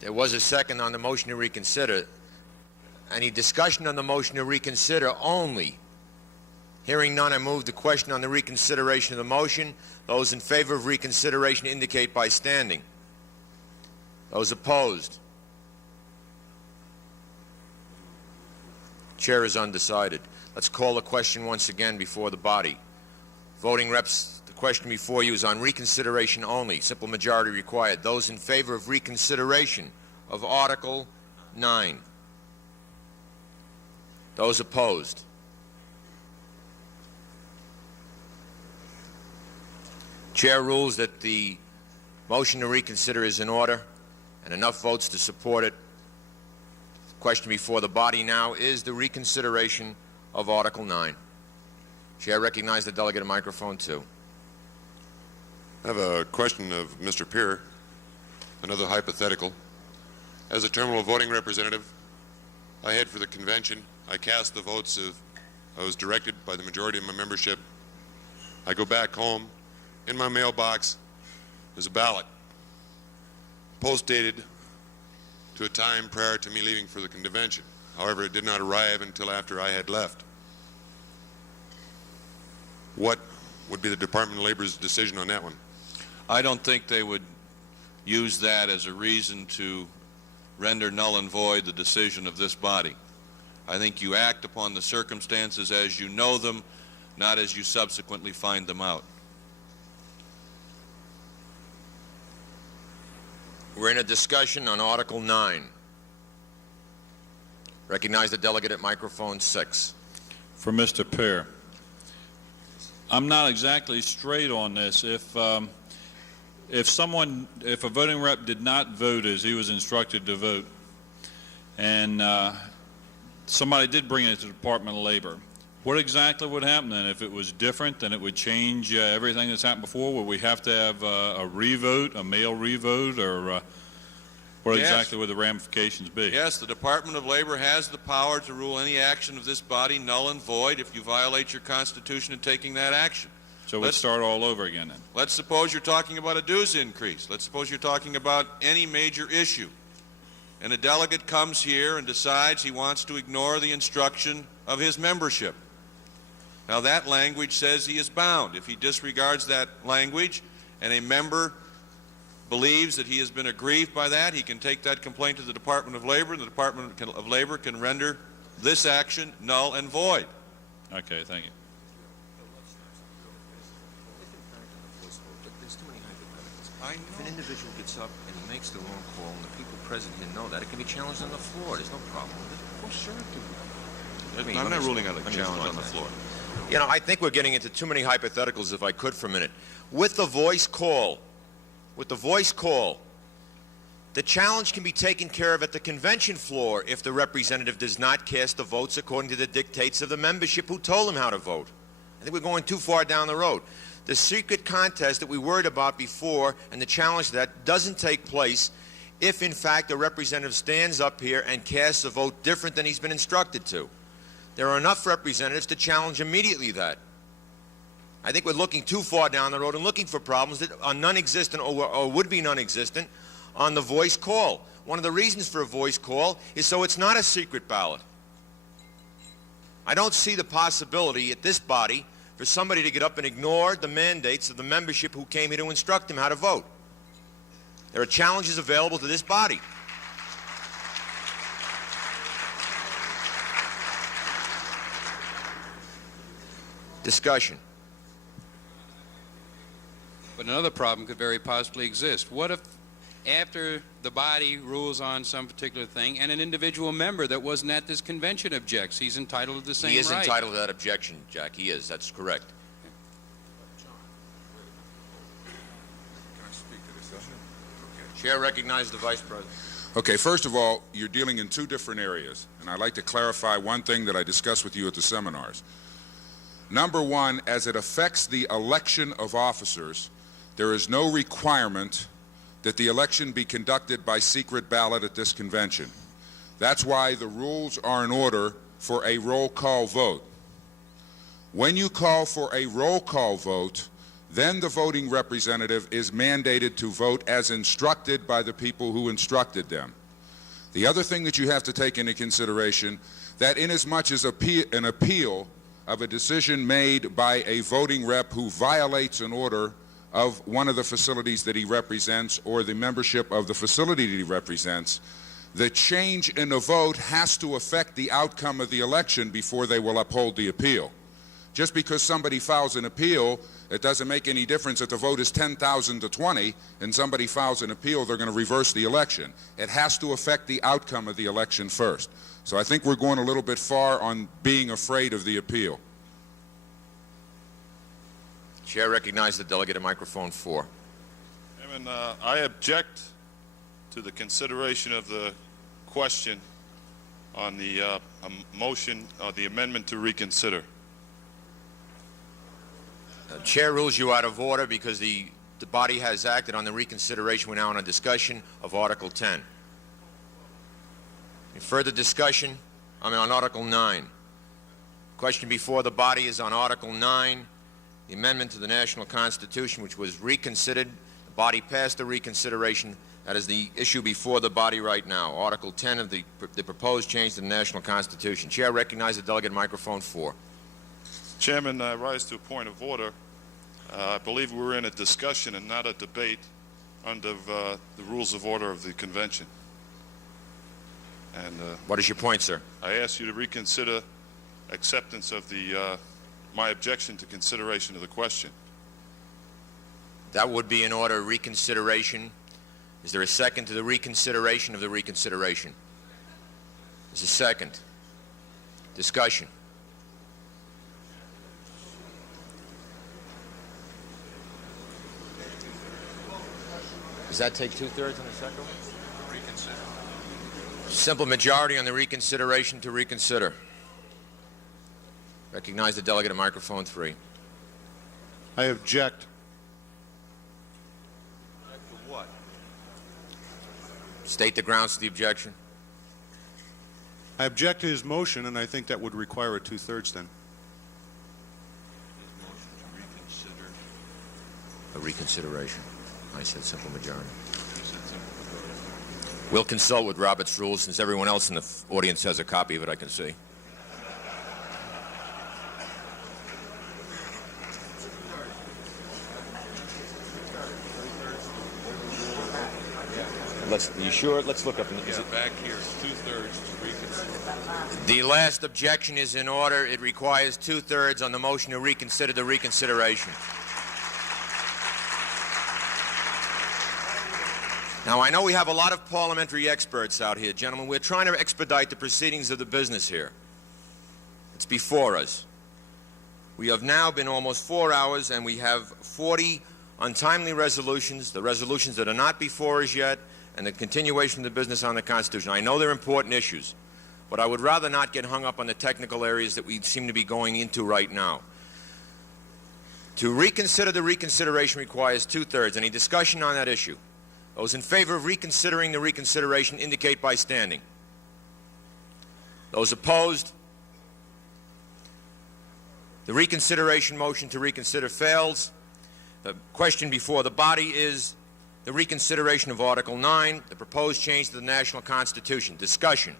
There was a second on the motion to reconsider. Any discussion on the motion to reconsider only? Hearing none, I move the question on the reconsideration of the motion. Those in favor of reconsideration indicate by standing. Those opposed? Chair is undecided. Let's call the question once again before the body. Voting reps, the question before you is on reconsideration only. Simple majority required. Those in favor of reconsideration of Article 9. Those opposed? Chair rules that the motion to reconsider is in order and enough votes to support it. The question before the body now is the reconsideration of Article 9. Chair recognizes the delegate at microphone 2. I have a question of Mr. Peer, another hypothetical. As a terminal voting representative, I head for the convention. I cast the votes I was directed by the majority of my membership. I go back home. In my mailbox, there's a ballot, post-dated to a time prior to me leaving for the convention. However, it did not arrive until after I had left. What would be the Department of Labor's decision on that one? I don't think they would use that as a reason to render null and void the decision of this body. I think you act upon the circumstances as you know them, not as you subsequently find them out. We're in a discussion on Article 9. Recognize the delegate at microphone 6. For Mr. Peer, I'm not exactly straight on this. If a voting rep did not vote as he was instructed to vote, and somebody did bring it to the Department of Labor, what exactly would happen then? If it was different, then it would change everything that's happened before? Would we have to have a revote, a mail revote, or what exactly would the ramifications be? Yes, the Department of Labor has the power to rule any action of this body null and void if you violate your Constitution in taking that action. So we'd start all over again then? Let's suppose you're talking about a dues increase. Let's suppose you're talking about any major issue. And a delegate comes here and decides he wants to ignore the instruction of his membership. Now that language says he is bound. If he disregards that language and a member believes that he has been aggrieved by that, he can take that complaint to the Department of Labor, and the Department of Labor can render this action null and void. Okay, thank you. If an individual gets up and he makes the wrong call and the people present here know that, it can be challenged on the floor. There's no problem with it. Well, sure it can. I'm not ruling out a challenge on the floor. You know, I think we're getting into too many hypotheticals, if I could for a minute. With the voice call, the challenge can be taken care of at the convention floor if the representative does not cast the votes according to the dictates of the membership who told him how to vote. I think we're going too far down the road. The secret contest that we worried about before and the challenge to that doesn't take place if, in fact, a representative stands up here and casts a vote different than he's been instructed to. There are enough representatives to challenge immediately that. I think we're looking too far down the road and looking for problems that are non-existent or would be non-existent on the voice call. One of the reasons for a voice call is so it's not a secret ballot. I don't see the possibility at this body for somebody to get up and ignore the mandates of the membership who came here to instruct him how to vote. There are challenges available to this body. Discussion. But another problem could very possibly exist. What if after the body rules on some particular thing and an individual member that wasn't at this convention objects? He's entitled to the same right. He is entitled to that objection, Jack. He is. That's correct. Can I speak to this issue? Okay. Chair recognizes the Vice President. Okay, first of all, you're dealing in two different areas, and I'd like to clarify one thing that I discussed with you at the seminars. Number one, as it affects the election of officers, there is no requirement that the election be conducted by secret ballot at this convention. That's why the rules are in order for a roll call vote. When you call for a roll call vote, then the voting representative is mandated to vote as instructed by the people who instructed them. The other thing that you have to take into consideration, that inasmuch as an appeal of a decision made by a voting rep who violates an order of one of the facilities that he represents or the membership of the facility that he represents, the change in the vote has to affect the outcome of the election before they will uphold the appeal. Just because somebody files an appeal, it doesn't make any difference if the vote is 10,000 to 20 and somebody files an appeal, they're going to reverse the election. It has to affect the outcome of the election first. So I think we're going a little bit far on being afraid of the appeal. Chair recognizes the delegate at microphone 4. Chairman, I object to the consideration of the question on the motion, the amendment to reconsider. Chair rules you out of order because the body has acted on the reconsideration. We're now on a discussion of Article 10. Any further discussion? On Article 9. Question before the body is on Article 9, the amendment to the National Constitution, which was reconsidered. The body passed the reconsideration. That is the issue before the body right now. Article 10 of the proposed change to the National Constitution. Chair recognizes the delegate at microphone 4. Chairman, I rise to a point of order. I believe we're in a discussion and not a debate under the rules of order of the convention. And What is your point, sir? I ask you to reconsider acceptance of my objection to consideration of the question. That would be in order reconsideration. Is there a second to the reconsideration of the reconsideration? There's a second. Discussion. Does that take 2/3 on the second one? Reconsider. Simple majority on the reconsideration to reconsider. Recognize the delegate at microphone 3. I object. What? State the grounds for the objection. I object to his motion, and I think that would require a 2/3 then. A reconsideration. I said simple majority. We'll consult with Robert's rules since everyone else in the audience has a copy of it, I can see. You sure? Let's look up. Back here, 2/3 to reconsider. The last objection is in order. It requires 2/3 on the motion to reconsider the reconsideration. Now, I know we have a lot of parliamentary experts out here, gentlemen. We're trying to expedite the proceedings of the business here. It's before us. We have now been almost 4 hours, and we have 40 untimely resolutions, the resolutions that are not before us yet, and the continuation of the business on the Constitution. I know they're important issues, but I would rather not get hung up on the technical areas that we seem to be going into right now. To reconsider the reconsideration requires 2/3. Any discussion on that issue? Those in favor of reconsidering the reconsideration indicate by standing. Those opposed? The reconsideration motion to reconsider fails. The question before the body is the reconsideration of Article 9, the proposed change to the National Constitution. Discussion.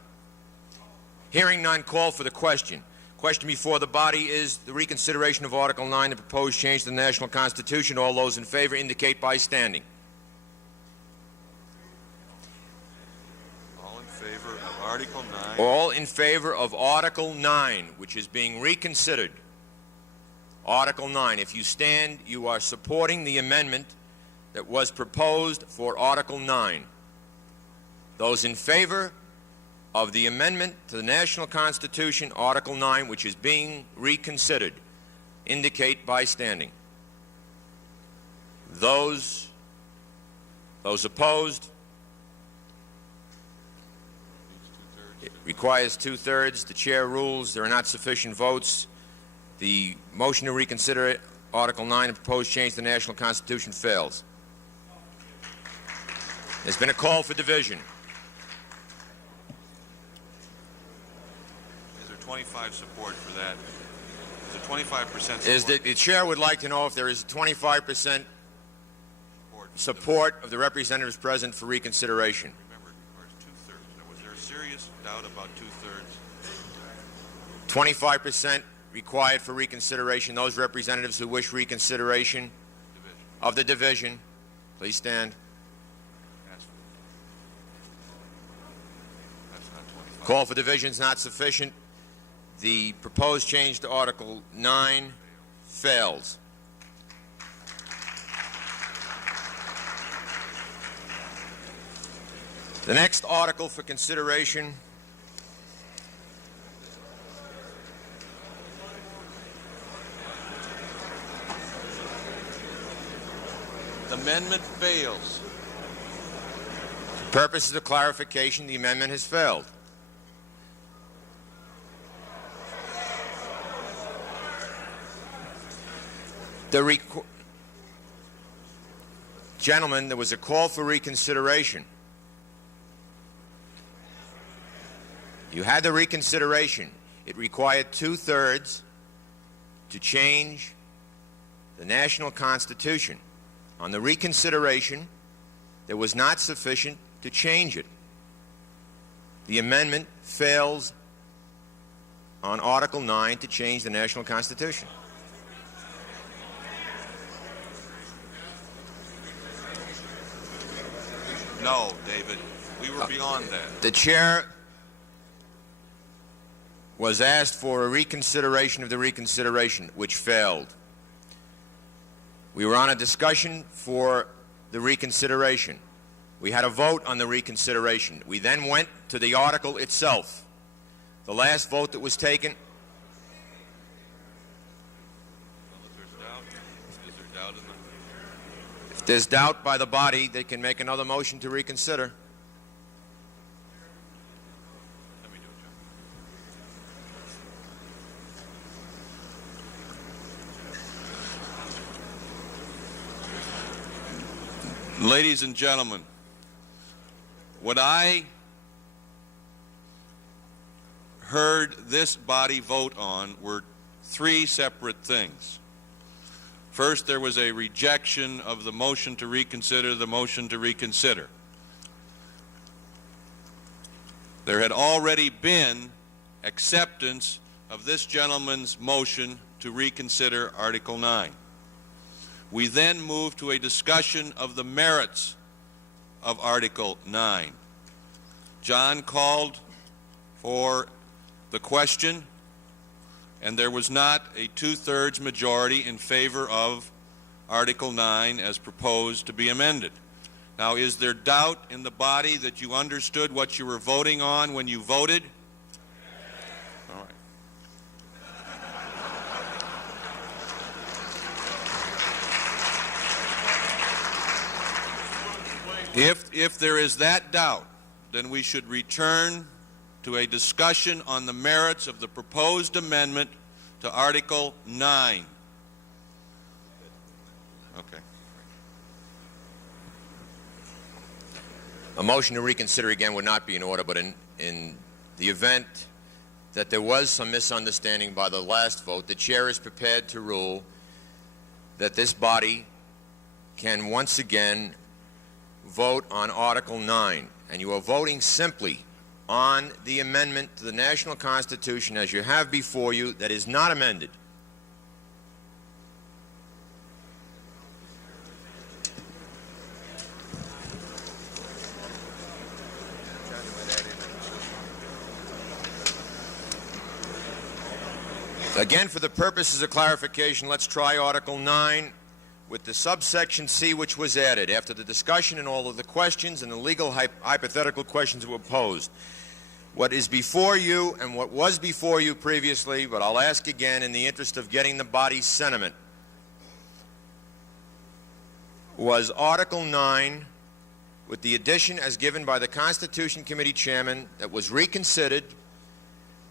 Hearing none, call for the question. Question before the body is the reconsideration of Article 9, the proposed change to the National Constitution. All those in favor indicate by standing. All in favor of Article 9? All in favor of Article 9, which is being reconsidered. Article 9. If you stand, you are supporting the amendment that was proposed for Article 9. Those in favor of the amendment to the National Constitution, Article 9, which is being reconsidered, indicate by standing. Those opposed? It requires 2/3. The chair rules there are not sufficient votes. The motion to reconsider Article 9, the proposed change to the National Constitution, fails. There's been a call for division. Is there 25 support for that? Is it 25% Is that the chair would like to know if there is 25% support of the representatives present for reconsideration. Remember, it requires two-thirds. Now, was there a serious doubt about two-thirds? 25% required for reconsideration. Those representatives who wish reconsideration of the division, please stand. Ask for it. That's not 25. Call for division is not sufficient. The proposed change to Article 9 fails. The next article for consideration The amendment fails. for purposes of clarification, the amendment has failed. Gentlemen, there was a call for reconsideration. You had the reconsideration. It required two-thirds to change the national constitution. On the reconsideration, there was not sufficient to change it. The amendment fails on Article 9 to change the national constitution. No, David. We were beyond that. The chair was asked for a reconsideration of the reconsideration, which failed. We were on a discussion for the reconsideration. We had a vote on the reconsideration. We then went to the article itself. The last vote that was taken. If there's doubt by the body, they can make another motion to reconsider. Let me do it, John. Ladies and gentlemen, what I heard this body vote on were three separate things. First, there was a rejection of the motion to reconsider the motion to reconsider. There had already been acceptance of this gentleman's motion to reconsider Article 9. We then moved to a discussion of the merits of Article 9. John called for the question, and there was not a two-thirds majority in favor of Article 9 as proposed to be amended. Now, is there doubt in the body that you understood what you were voting on when you voted? All right. If there is that doubt, then we should return to a discussion on the merits of the proposed amendment to Article 9. Okay. A motion to reconsider again would not be in order, but in the event that there was some misunderstanding by the last vote, the chair is prepared to rule that this body can once again vote on Article 9. And you are voting simply on the amendment to the national constitution as you have before you that is not amended. Again, for the purposes of clarification, let's try Article 9 with the subsection C which was added after the discussion and all of the questions and the legal hypothetical questions were posed. What is before you and what was before you previously, but I'll ask again in the interest of getting the body's sentiment, was Article 9 with the addition as given by the Constitution Committee Chairman that was reconsidered.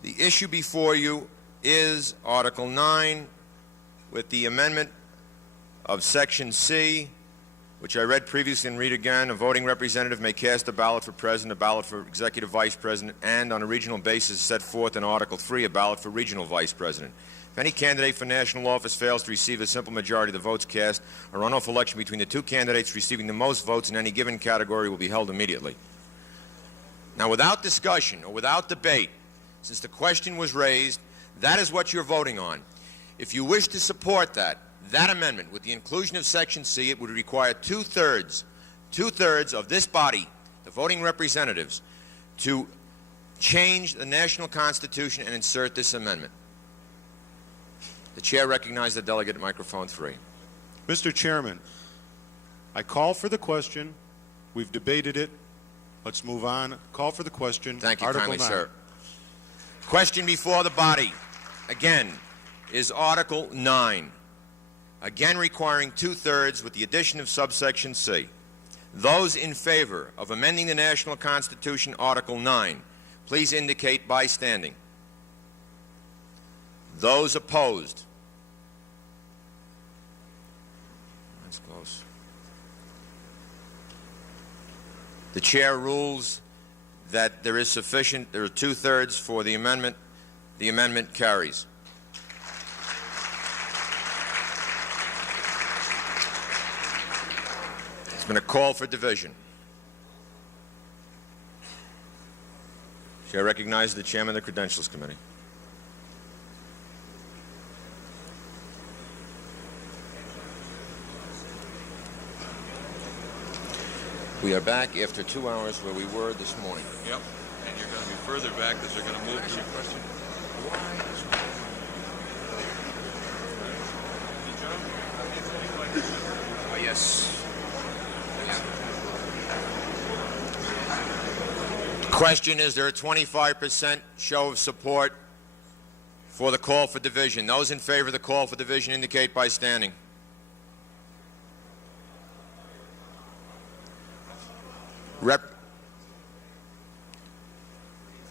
The issue before you is Article 9 with the amendment of Section C, which I read previously and read again. A voting representative may cast a ballot for president, a ballot for executive vice president, and on a regional basis set forth in Article 3, a ballot for regional vice president. If If any candidate for national office fails to receive a simple majority of the votes cast, a runoff election between the two candidates receiving the most votes in any given category will be held immediately. Now, without discussion or without debate, since the question was raised, that is what you're voting on. If you wish to support that amendment with the inclusion of Section C, it would require two-thirds of this body, the voting representatives, to change the national Constitution and insert this amendment. The chair recognizes the delegate at microphone 3. Mr. Chairman, I call for the question. We've debated it. Let's move on. Call for the question. Thank you Article kindly, 9. sir. Question before the body, again, is Article 9. Again requiring two-thirds with the addition of subsection C. Those in favor of amending the national Constitution, Article 9, please indicate by standing. Those opposed? That's close. The chair rules that there is sufficient, there are two-thirds for the amendment. The amendment carries. It's been a call for division. Chair recognizes the chairman of the Credentials Committee. We are back after 2 hours where we were this morning. Yep. And you're going to be further back because they're going to move to your question. Oh, yes. Question, is there a 25% show of support for the call for division? Those in favor of the call for division indicate by standing. If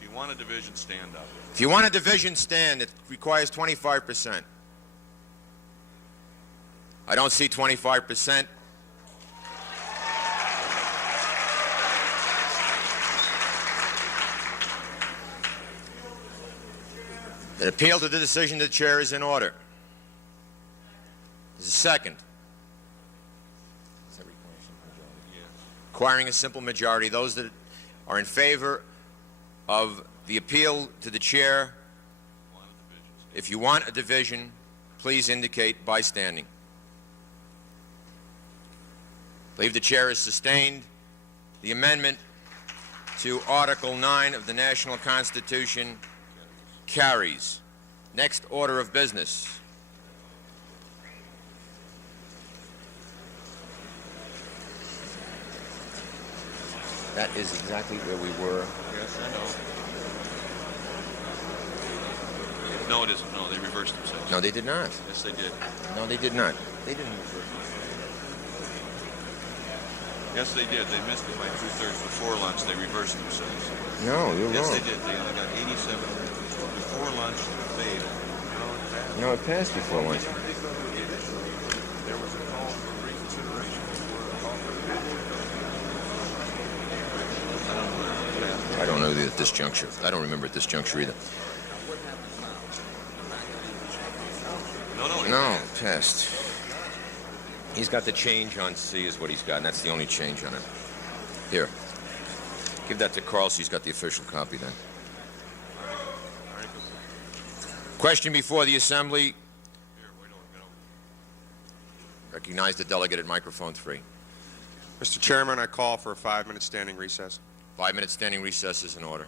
you want a division, stand up. If you want a division, stand. It requires 25%. I don't see 25%. An appeal to the decision of the chair is in order. There's a second. Requiring a simple majority. Those that are in favor of the appeal to the chair, if you want a division, please indicate by standing. I believe the chair has sustained the amendment to Article 9 of the National Constitution. Carries. Next order of business. That is exactly where we were. Yes, I know. No, it isn't. No, they reversed themselves. No, they did not. Yes, they did. No, they did not. They didn't reverse. Yes, they did. They missed it by two-thirds before lunch. They reversed themselves. No, you're Yes, wrong. they did. They only got 87 before lunch. They failed. No, it passed before lunch. There was a call for reconsideration. I don't know at this juncture. I don't remember at this juncture either. No, it passed. He's got the change on C is what he's got, and that's the only change on it. Here. Give that to Carl so he's got the official copy then. Question before the Assembly. Recognize the delegate at microphone 3. Mr. Chairman, I call for a 5-minute standing recess. 5-minute standing recess is in order.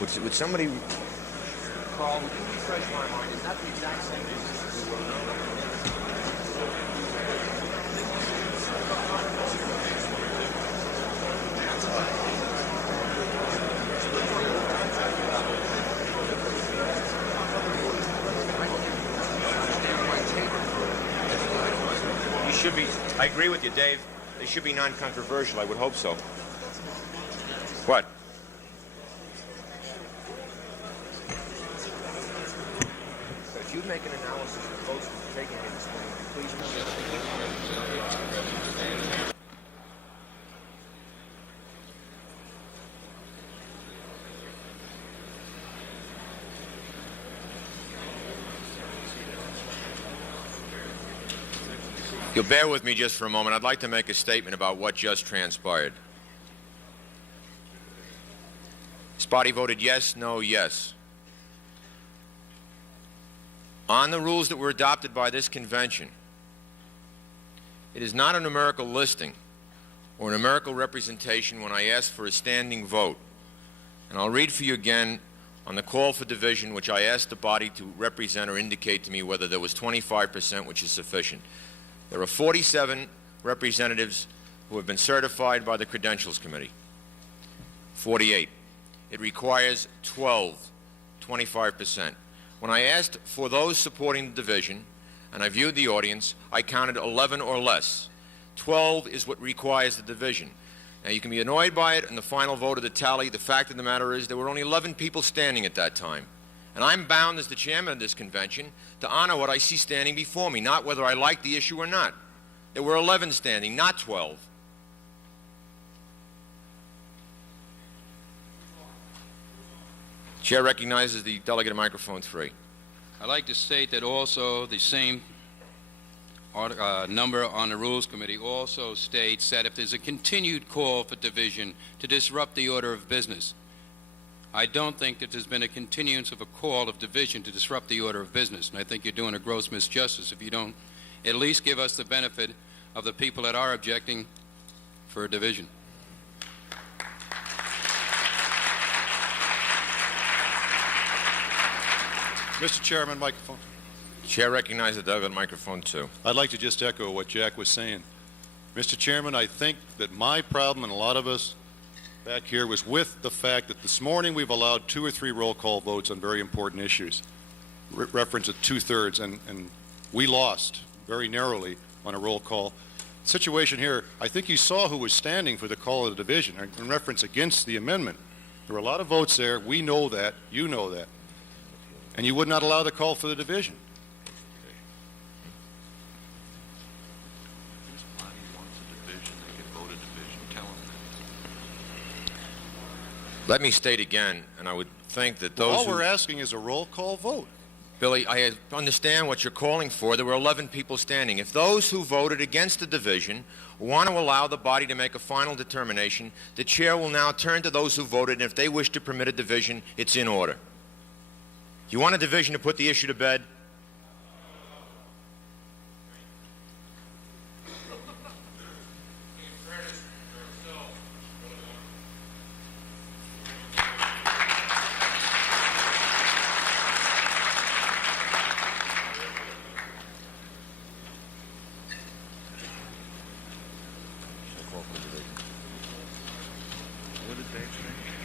Would somebody... Carl, would you refresh my mind? Is that the exact same business as we were? Should be, I agree with you, Dave. They should be non-controversial. I would hope so. What? you make an analysis of the votes that were taken here this morning, please. You'll bear with me just for a moment. I'd like to make a statement about what just transpired. This body voted yes, no, yes. On the rules that were adopted by this convention, it is not a numerical listing or a numerical representation when I ask for a standing vote. And I'll read for you again on the call for division, which I asked the body to represent or indicate to me whether there was 25%, which is sufficient. There are 47 representatives who have been certified by the Credentials Committee. 48. It requires 12, 25%. When I asked for those supporting the division, and I viewed the audience, I counted 11 or less. 12 is what requires the division. Now, you can be annoyed by it in the final vote of the tally. The fact of the matter is there were only 11 people standing at that time. And I'm bound as the chairman of this convention to honor what I see standing before me, not whether I like the issue or not. There were 11 standing, not 12. Chair recognizes the delegate at microphone 3. I'd like to state that also the same number on the Rules Committee also states that if there's a continued call for division to disrupt the order of business, I don't think that there's been a continuance of a call of division to disrupt the order of business, and I think you're doing a gross misjustice if you don't at least give us the benefit of the people that are objecting for a division. Mr. Chairman, microphone. Chair recognizes the delegate at microphone 2. I'd like to just echo what Jack was saying. Mr. Chairman, I think that my problem and a lot of us back here was with the fact that this morning we've allowed 2 or 3 roll call votes on very important issues. Reference at 2/3, and we lost very narrowly on a roll call. Situation here, I think you saw who was standing for the call of the division in reference against the amendment. There were a lot of votes there. We know that. You know that. And you would not allow the call for the division. Let me state again, and I would think that those All we're asking is a roll call vote. Billy, I understand what you're calling for. There were 11 people standing. If those who voted against the division want to allow the body to make a final determination, the chair will now turn to those who voted, and if they wish to permit a division, it's in order. You want a division to put the issue to bed?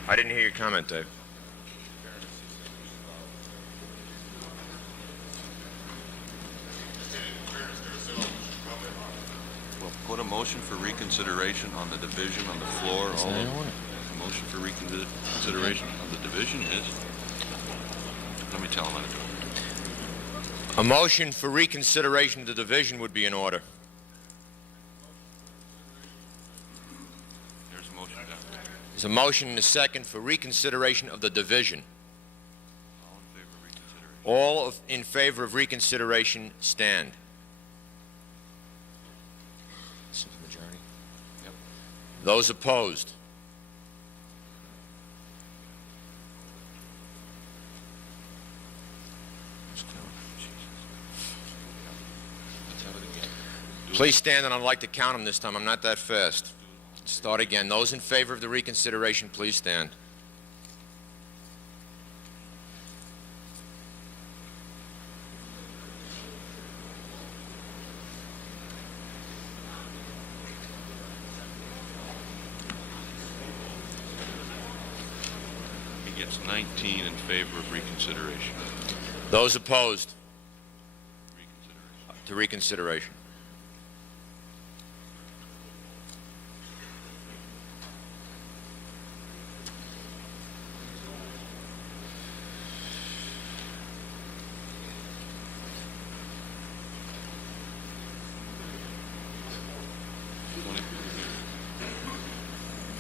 I didn't hear your comment, Dave. Well, put a motion for reconsideration on the division on the floor. All the motion for reconsideration on the division is. Let me tell him how to do it. A motion for reconsideration of the division would be in order. There's a motion down there. There's a motion and a second for reconsideration of the division. All All in favor of reconsideration. in favor of reconsideration stand. Simple majority. Yep. Those opposed? Please stand, and I'd like to count them this time. I'm not that fast. Start again. Those in favor of the reconsideration, please stand. He gets 19 in favor of reconsideration. Those opposed Reconsideration. to reconsideration.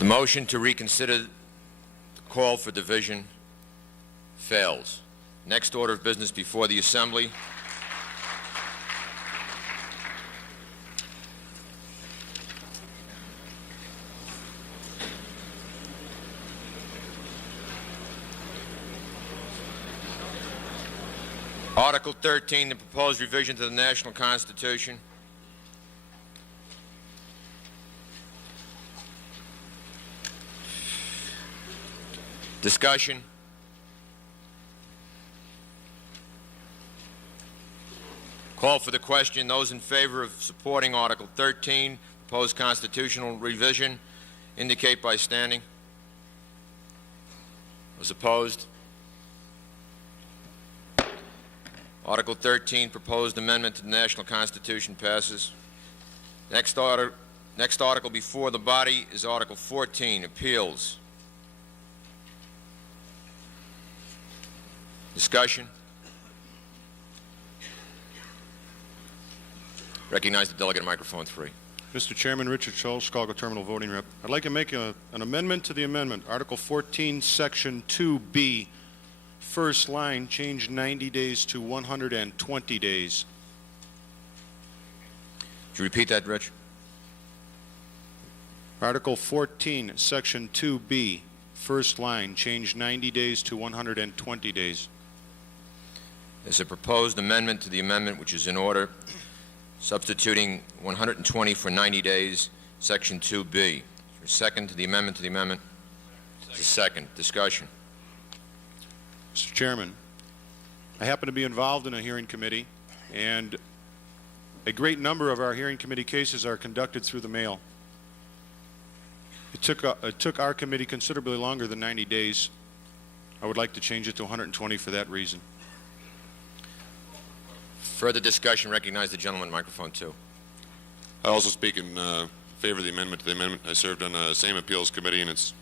motion to reconsider the call for division fails. Next order of business before the Assembly. Article 13, the proposed revision to the National Constitution. Discussion. Call for the question. Those in favor of supporting Article 13, proposed constitutional revision, indicate by standing. Those opposed? Article 13, proposed amendment to the National Constitution, passes. Next article before the body is Article 14, appeals. Discussion. Recognize the delegate at microphone 3. Mr. Chairman, Richard Scholl, Chicago Terminal Voting Rep. I'd like to make an amendment to the amendment. Article 14, Section 2B, first line, change 90 days to 120 days. Would you repeat that, Rich? Article 14, Section 2B, first line, change 90 days to 120 days. There's a proposed amendment to the amendment which is in order, substituting 120 for 90 days, Section 2B. Is there a second to the amendment to the amendment? It's a second. Discussion. Mr. Chairman, I happen to be involved in a hearing committee, and a great number of our hearing committee cases are conducted through the mail. It took our committee considerably longer than 90 days. I would like to change it to 120 for that reason. Further discussion. Recognize the gentleman, microphone 2. I also speak in favor of the amendment to the amendment. I served on the same appeals committee, and it's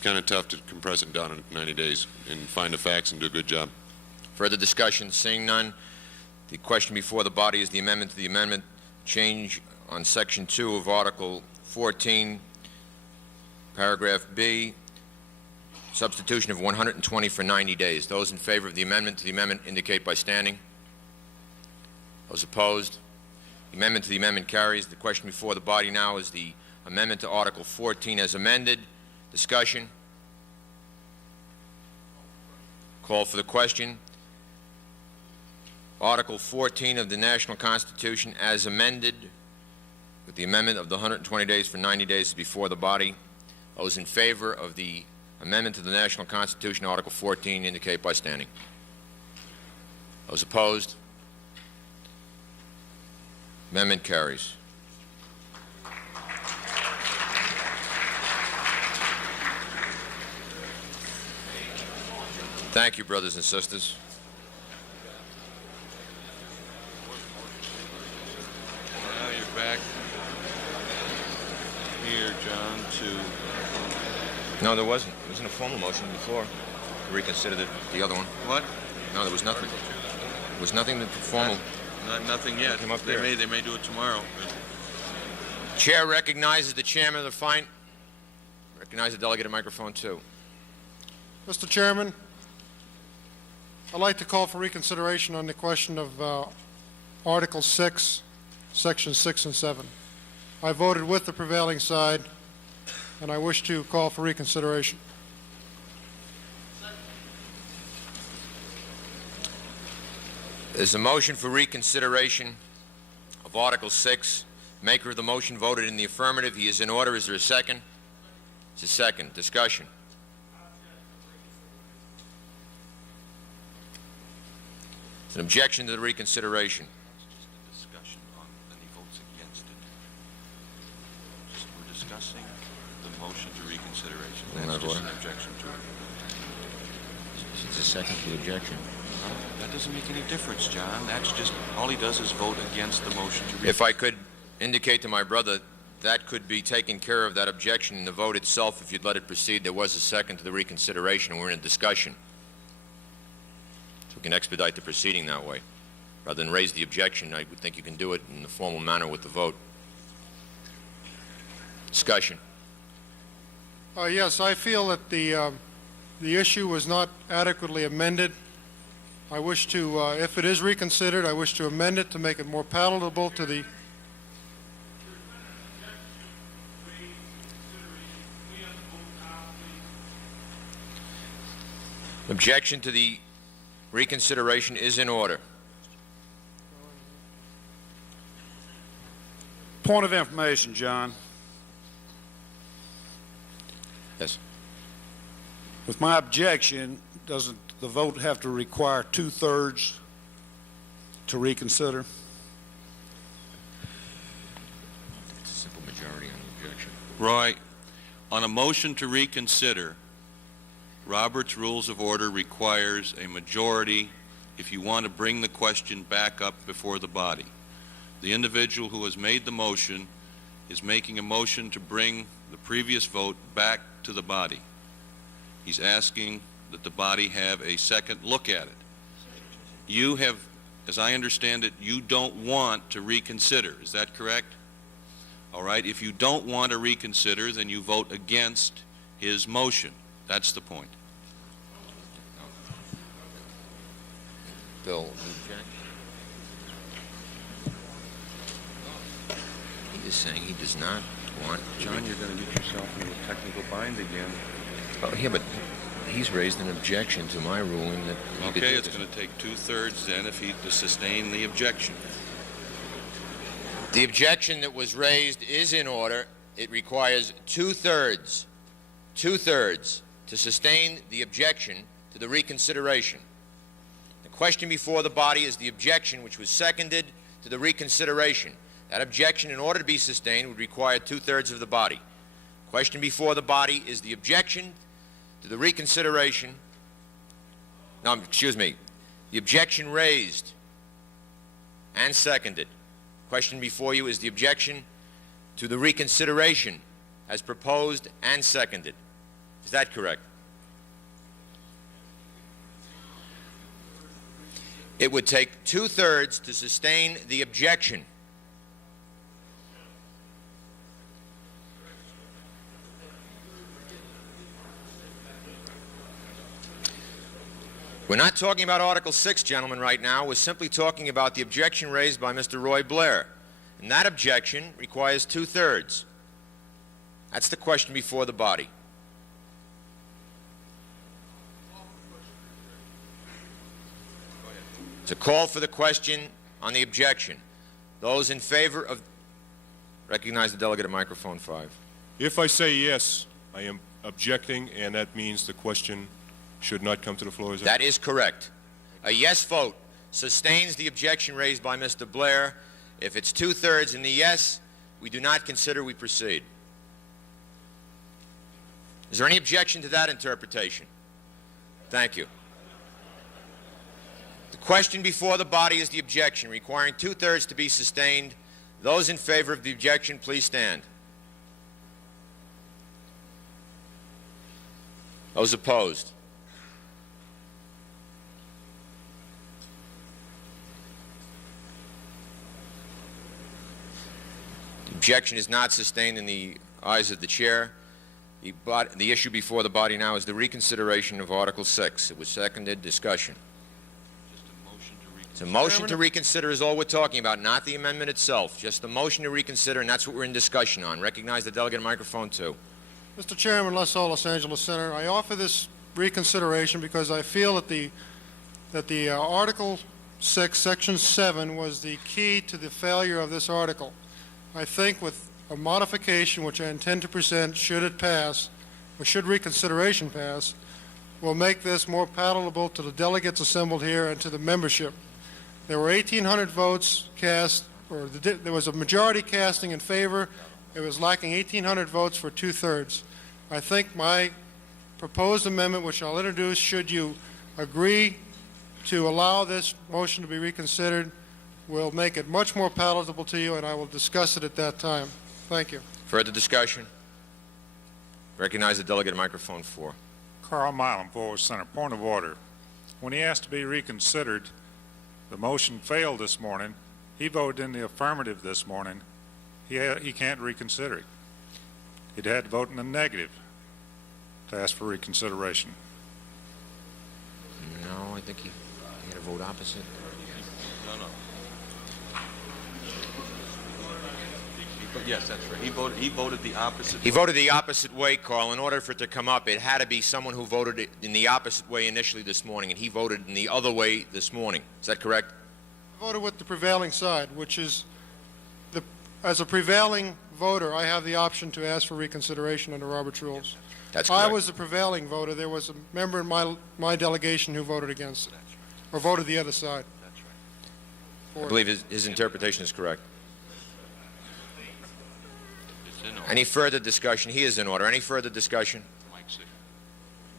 kind of tough to compress it down in 90 days and find the facts and do a good job. Further discussion. Seeing none, the question before the body is the amendment to the amendment, change on Section 2 of Article 14, Paragraph B, substitution of 120 for 90 days. Those in favor of the amendment to the amendment indicate by standing. Those opposed? The amendment to the amendment carries. The question before the body now is the amendment to Article 14 as amended. Discussion. Call for the question. Article 14 of the National Constitution as amended with the amendment of the 120 days for 90 days is before the body. Those in favor of the amendment to the National Constitution, Article 14, indicate by standing. Those opposed? Amendment carries. Thank you, brothers and sisters. Now you're back here, John, to... No, there wasn't. There wasn't a formal motion before to reconsider the other one. What? No, there was nothing. There was nothing formal. Nothing yet. Came up They there. may do it tomorrow. Chair recognizes the chairman of the fine. Recognize the delegate at microphone 2. Mr. Chairman, I'd like to call for reconsideration on the question of Article 6, Sections 6 and 7. I voted with the prevailing side, and I wish to call for reconsideration. There's a motion for reconsideration of Article 6. Maker of the motion voted in the affirmative. He is in order. Is there a second? It's a second. Discussion. It's an objection to the reconsideration. Just a discussion on any votes against it. We're discussing the motion to reconsideration. That's just an objection to it. It's a second to the objection. That doesn't make any difference, John. That's just, all he does is vote against the motion to reconsider. If I could indicate to my brother, that could be taken care of, that objection in the vote itself, if you'd let it proceed. There was a second to the reconsideration, and we're in a discussion. So we can expedite the proceeding that way. Rather than raise the objection, I would think you can do it in the formal manner with the vote. Discussion. Yes, I feel that the issue was not adequately amended. I wish to, if it is reconsidered, I wish to amend it to make it more palatable to the... Objection to the reconsideration is in order. Point of information, John. Yes. With my objection, doesn't the vote have to require 2/3 to reconsider? It's a simple majority on the objection. Roy, on a motion to reconsider, Robert's Rules of Order requires a majority if you want to bring the question back up before the body. The individual who has made the motion is making a motion to bring the previous vote back to the body. He's asking that the body have a second look at it. You have, as I understand it, you don't want to reconsider. Is that correct? All right. If you don't want to reconsider, then you vote against his motion. That's the point. Bill, object? He is saying he does not want... John, you're going to get yourself into a technical bind again. Oh, yeah, but he's raised an objection to my ruling that... Okay, it's going to take 2/3 then to sustain the objection. The objection that was raised is in order. It requires 2/3 to sustain the objection to the reconsideration. The question before the body is the objection which was seconded to the reconsideration. That objection, in order to be sustained, would require 2/3 of the body. The question before the body is the objection to the reconsideration. No, excuse me. The objection raised and seconded. The question before you is the objection to the reconsideration as proposed and seconded. Is that correct? It would take 2/3 to sustain the objection. We're not talking about Article 6, gentlemen, right now. We're simply talking about the objection raised by Mr. Roy Blair. And that objection requires 2/3. That's the question before the body. It's a call for the question on the objection. Those in favor of... Recognize the delegate at microphone 5. If I say yes, I am objecting, and that means the question should not come to the floor. That is correct. A yes vote sustains the objection raised by Mr. Blair. If it's 2/3 in the yes, we do not consider we proceed. Is there any objection to that interpretation? Thank you. The question before the body is the objection, requiring 2/3 to be sustained. Those in favor of the objection, please stand. Those opposed? The objection is not sustained in the eyes of the chair. The issue before the body now is the reconsideration of Article 6. It was seconded. Discussion. It's a motion to reconsider is all we're talking about, not the amendment itself. Just the motion to reconsider, and that's what we're in discussion on. Recognize the delegate at microphone 2. Mr. Chairman, Les Hall, Los Angeles Center, I offer this reconsideration because I feel that the Article 6, Section 7 was the key to the failure of this article. I think with a modification, which I intend to present should it pass, or should reconsideration pass, will make this more palatable to the delegates assembled here and to the membership. There were 1,800 votes cast, or there was a majority casting in favor. It was lacking 1,800 votes for 2/3. I think my proposed amendment, which I'll introduce, should you agree to allow this motion to be reconsidered, will make it much more palatable to you, and I will discuss it at that time. Thank you. Further discussion? Recognize the delegate at microphone 4. Carl Milam, Forward Center. Point of order. When he asked to be reconsidered, the motion failed this morning. He voted in the affirmative this morning. He can't reconsider it. He'd had to vote in the negative. to ask for reconsideration. No, I think he had a vote opposite. No. Yes, that's right. He voted the opposite. He voted the opposite way, Carl. In order for it to come up, it had to be someone who voted it in the opposite way initially this morning, and he voted in the other way this morning. Is that correct? I voted with the prevailing side, which is, as a prevailing voter, I have the option to ask for reconsideration under Robert's rules. That's correct. I was the prevailing voter. There was a member in my delegation who voted against it, or voted the other side. I believe his interpretation is correct. Any further discussion? He is in order. Any further discussion?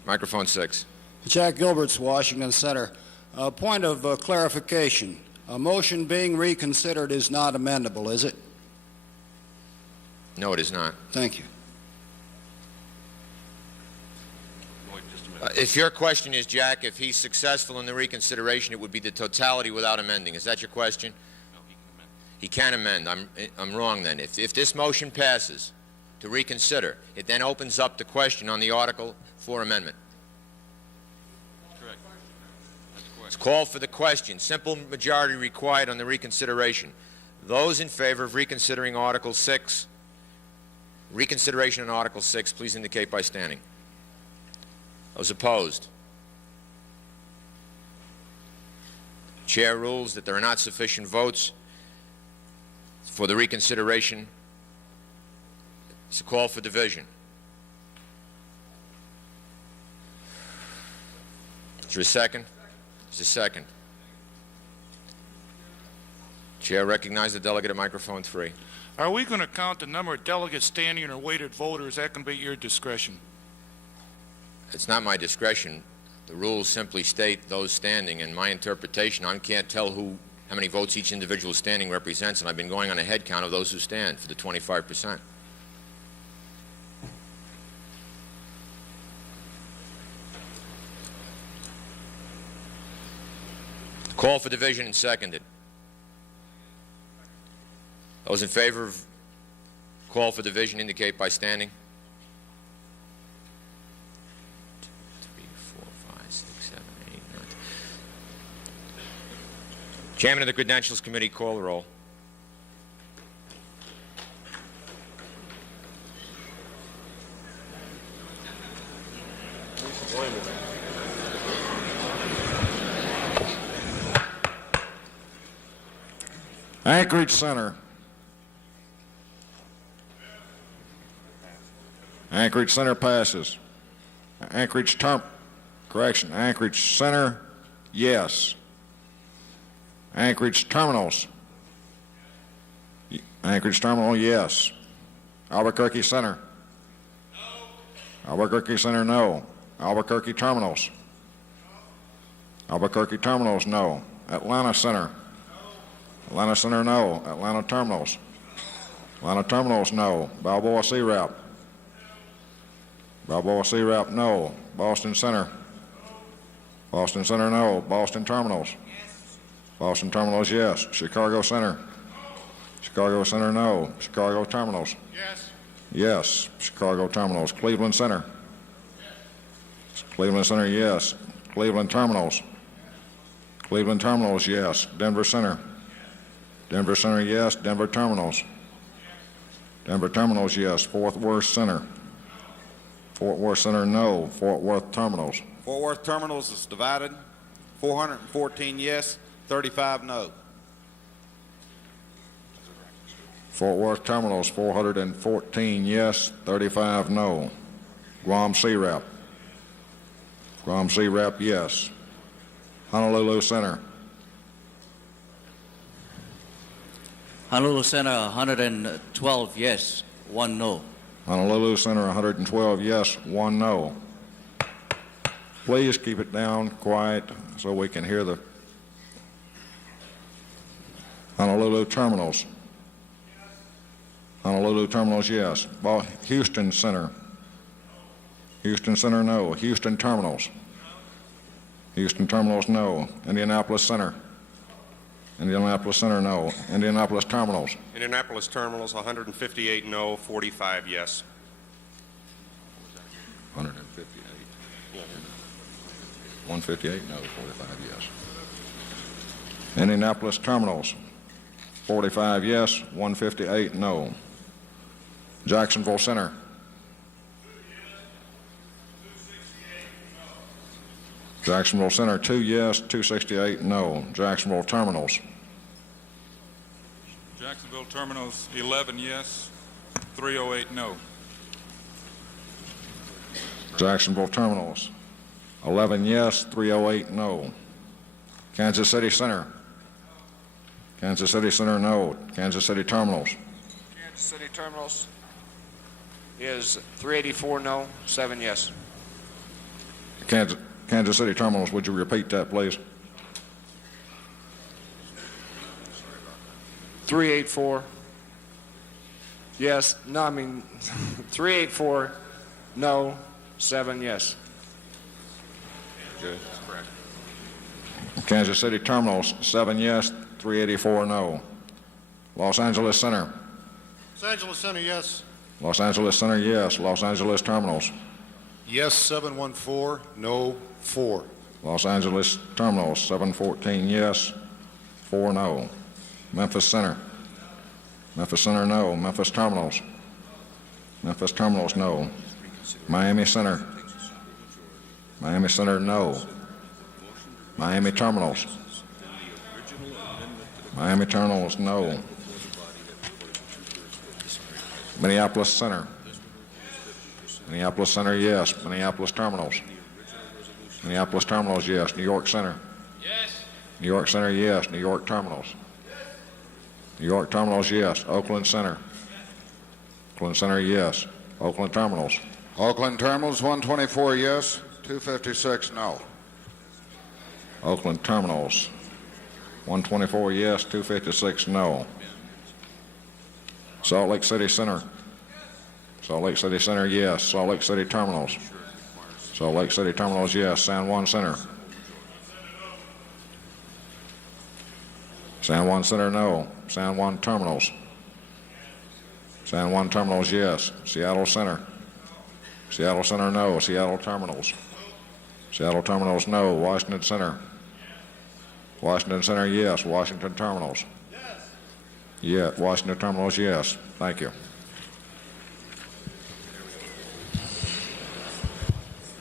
Microphone 6. Jack Gilbert's, Washington Center. Point of clarification. A motion being reconsidered is not amendable, is it? No, it is not. Thank you. If your question is, Jack, if he's successful in the reconsideration, it would be the totality without amending. Is that your question? No, He can amend. I'm wrong then. If this motion passes to reconsider, it then opens up the question on the article for amendment. Correct. That's correct. It's call for the question. Simple majority required on the reconsideration. Those in favor of reconsidering Article 6, reconsideration on Article 6, please indicate by standing. Those opposed? Chair rules that there are not sufficient votes for the reconsideration. It's a call for division. Is there a second? Is there a second? Chair recognizes the delegate at microphone 3. Are we going to count the number of delegates standing or weighted voters? That can be at your discretion. It's not my discretion. The rules simply state those standing, and my interpretation, I can't tell how many votes each individual standing represents, and I've been going on a head count of those who stand for the 25%. Call for division and seconded. Those in favor of call for division indicate by standing. 3, 4, 5, 6, 7, 8, 9. Chairman of the Credentials Committee, call the roll. Anchorage Center. Anchorage Center passes. Anchorage Center, yes. Anchorage Terminals. Anchorage Terminal, yes. Albuquerque Center. No. Albuquerque Center, no. Albuquerque Terminals. No. Albuquerque Terminals, no. Atlanta Center. No. Atlanta Center, no. Atlanta Terminals. Atlanta Terminals, no. Balboa C-Route. Balboa C-Route, no. Boston Center. Boston Center, no. Boston Terminals. Yes. Boston Terminals, yes. Chicago Center. Chicago Center, no. Chicago Terminals. Yes. Yes. Chicago Terminals. Cleveland Center. Yes. Cleveland Center, yes. Cleveland Terminals. Cleveland Terminals, yes. Denver Center. Denver Center, yes. Denver Terminals. Denver Terminals, yes. Fort Worth Center. Fort Worth Center, no. Fort Worth Terminals. Fort Worth Terminals is divided. 414 yes, 35 no. Fort Worth Terminals, 414 yes, 35 no. Guam C-Route. Guam C-Route, yes. Honolulu Center. Honolulu Center, 112 yes, 1 no. Honolulu Center, 112 yes, 1 no. Please keep it down, quiet, so we can hear the Honolulu Terminals. Honolulu Terminals, yes. Houston Center. Houston Center, no. Houston Terminals. Houston Terminals, no. Indianapolis Center. Indianapolis Center, no. Indianapolis Terminals. Indianapolis Terminals, 158 no, 45 yes. 100. 158 no, 45 yes. Indianapolis Terminals, 45 yes, 158 no. Jacksonville Center. Jacksonville Center, 2 yes, 268 no. Jacksonville Terminals. Jacksonville Terminals, 11 yes, 308 no. Jacksonville Terminals, 11 yes, 308 no. Kansas City Center. Kansas City Center, no. Kansas City Terminals. Kansas City Terminals is 384 no, 7 yes. Kansas City Terminals, would you repeat that, please? 384 yes, no, 384 no, 7 yes. Okay, that's correct. Kansas City Terminals, 7 yes, 384 no. Los Angeles Center. Los Angeles Center, yes. Los Angeles Center, yes. Los Angeles Terminals. Yes, 714, no, 4. Los Angeles Terminals, 714 yes, 4 no. Memphis Center. Memphis Center, no. Memphis Terminals. Memphis Terminals, no. Miami Center. Miami Center, no. Miami Terminals. Miami Terminals, no. Minneapolis Center. Minneapolis Center, yes. Minneapolis Terminals. Minneapolis Terminals, yes. New York Center. Yes. New York Center, yes. New York Terminals. New York Terminals, yes. Oakland Center. Oakland Center, yes. Oakland Terminals. Oakland Terminals, 124 yes, 256 no. Oakland Terminals, 124 yes, 256 no. Salt Lake City Center. Salt Lake City Center, yes. Salt Lake City Terminals. Salt Lake City Terminals, yes. San Juan Center. San Juan Center, no. San Juan Terminals. San Juan Terminals, yes. Seattle Center. Seattle Center, no. Seattle Terminals. Seattle Terminals, no. Washington Center. Washington Center, yes. Washington Terminals. Yeah, Washington Terminals, yes. Thank you.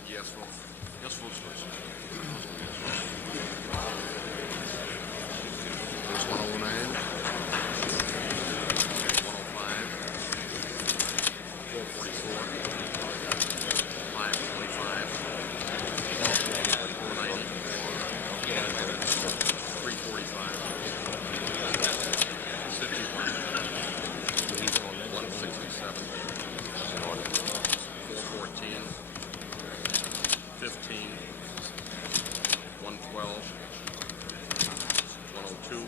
Yes, vote. Yes, votes first. There's 109, 105, 444, 525, 490, 345, 51, 167, 414, 15, 112, 102,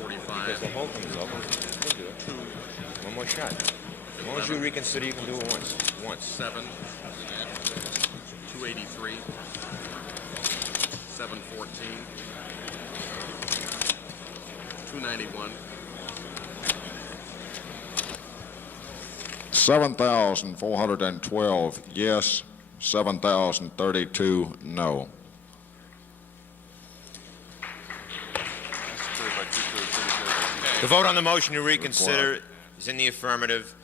45. Because the whole thing is open. We'll do it. 2. One more shot. As long as you reconsider, you can do it once. 7, 283, 714, 291, 7,412 yes, 7,032 no. The vote on the motion to reconsider is in the affirmative.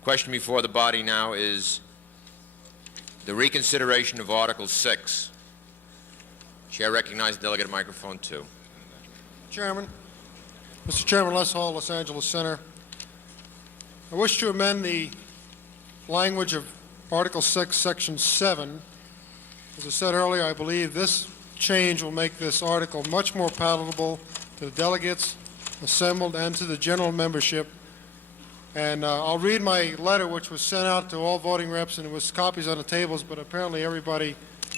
The question before the body now is the reconsideration of Article 6. Chair recognizes Delegate at microphone 2. Chairman. Mr. Chairman, Les Hall, Los Angeles Center. I wish to amend the language of Article 6, Section 7. As I said earlier, I believe this change will make this article much more palatable to the delegates assembled and to the general membership. And I'll read my letter, which was sent out to all voting reps, and it was copies on the tables, but apparently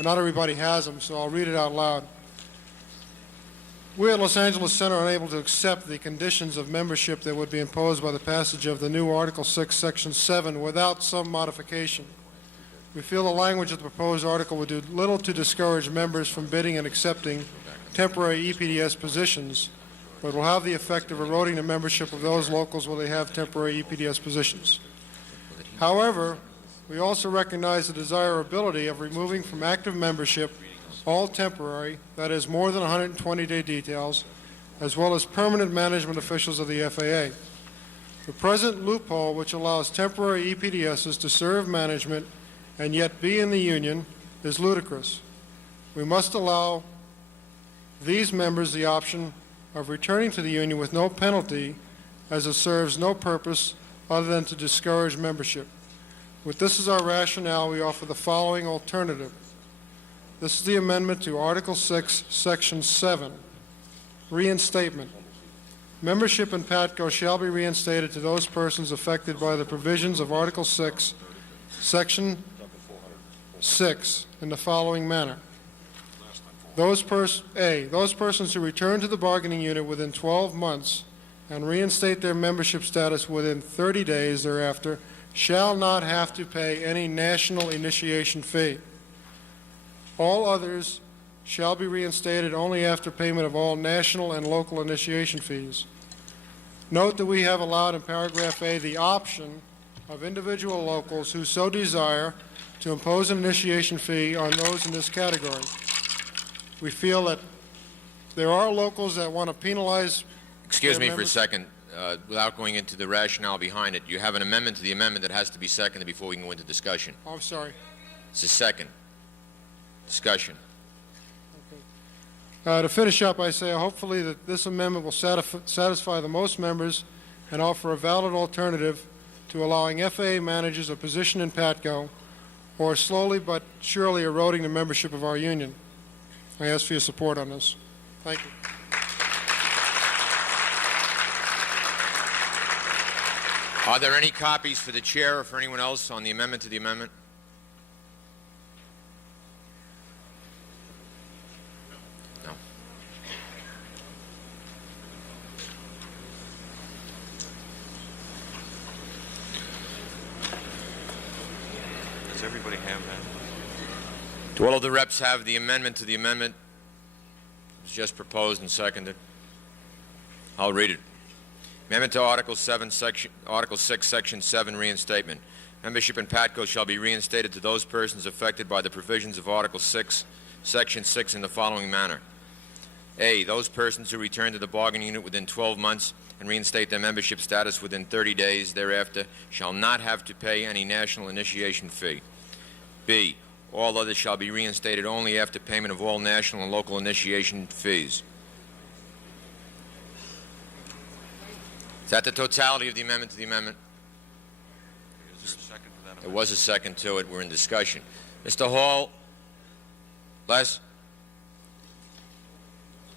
not everybody has them, so I'll read it out loud. We at Los Angeles Center are unable to accept the conditions of membership that would be imposed by the passage of the new Article 6, Section 7 without some modification. We feel the language of the proposed article would do little to discourage members from bidding and accepting temporary EPDS positions, but will have the effect of eroding the membership of those locals where they have temporary EPDS positions. However, We also recognize the desirability of removing from active membership all temporary, that is, more than 120-day details, as well as permanent management officials of the FAA. The present loophole, which allows temporary EPDSs to serve management and yet be in the union, is ludicrous. We must allow these members the option of returning to the union with no penalty, as it serves no purpose other than to discourage membership. With this as our rationale, we offer the following alternative. This is the amendment to Article 6, Section 7, reinstatement. Membership in PATCO shall be reinstated to those persons affected by the provisions of Article 6, Section 6, in the following manner. Those persons who return to the bargaining unit within 12 months and reinstate their membership status within 30 days thereafter shall not have to pay any national initiation fee. All others shall be reinstated only after payment of all national and local initiation fees. Note that we have allowed in paragraph A the option of individual locals who so desire to impose an initiation fee on those in this category. We feel that there are locals that want to penalize. Excuse me for a second. Without going into the rationale behind it, you have an amendment to the amendment that has to be seconded before we can go into discussion. Oh, I'm sorry. It's a second. Discussion. To finish up, I say hopefully that this amendment will satisfy the most members and offer a valid alternative to allowing FAA managers a position in PATCO or slowly but surely eroding the membership of our union. I ask for your support on this. Thank you. Are there any copies for the chair or for anyone else on the amendment to the amendment? No. Does everybody have that? Do all of the reps have the amendment to the amendment? It was just proposed and seconded. I'll read it. Amendment to Article 6, Section 7, reinstatement. Membership in PATCO shall be reinstated to those persons affected by the provisions of Article 6, Section 6 in the following manner. A, those persons who return to the bargaining unit within 12 months and reinstate their membership status within 30 days thereafter shall not have to pay any national initiation fee. B, all others shall be reinstated only after payment of all national and local initiation fees. Is that the totality of the amendment to the amendment? Is there a second to that? There was a second to it. We're in discussion. Mr. Hall, Les?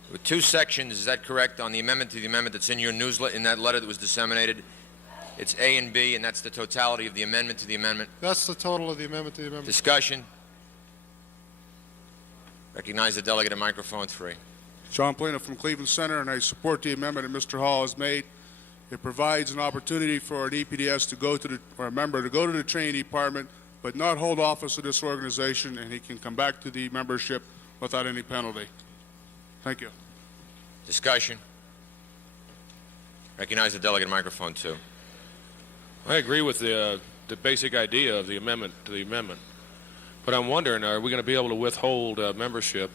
With two sections, is that correct, on the amendment to the amendment that's in your newsletter, in that letter that was disseminated? It's A and B, and that's the totality of the amendment to the amendment? That's the total of the amendment to the amendment. Discussion. Recognize the delegate at microphone 3. Sean Plano from Cleveland Center, and I support the amendment that Mr. Hall has made. It provides an opportunity for an EPDS to go to the, or a member to go to the training department, but not hold office of this organization, and he can come back to the membership without any penalty. Thank you. Discussion. Recognize the delegate at microphone 2. I agree with the basic idea of the amendment to the amendment. But I'm wondering, are we going to be able to withhold membership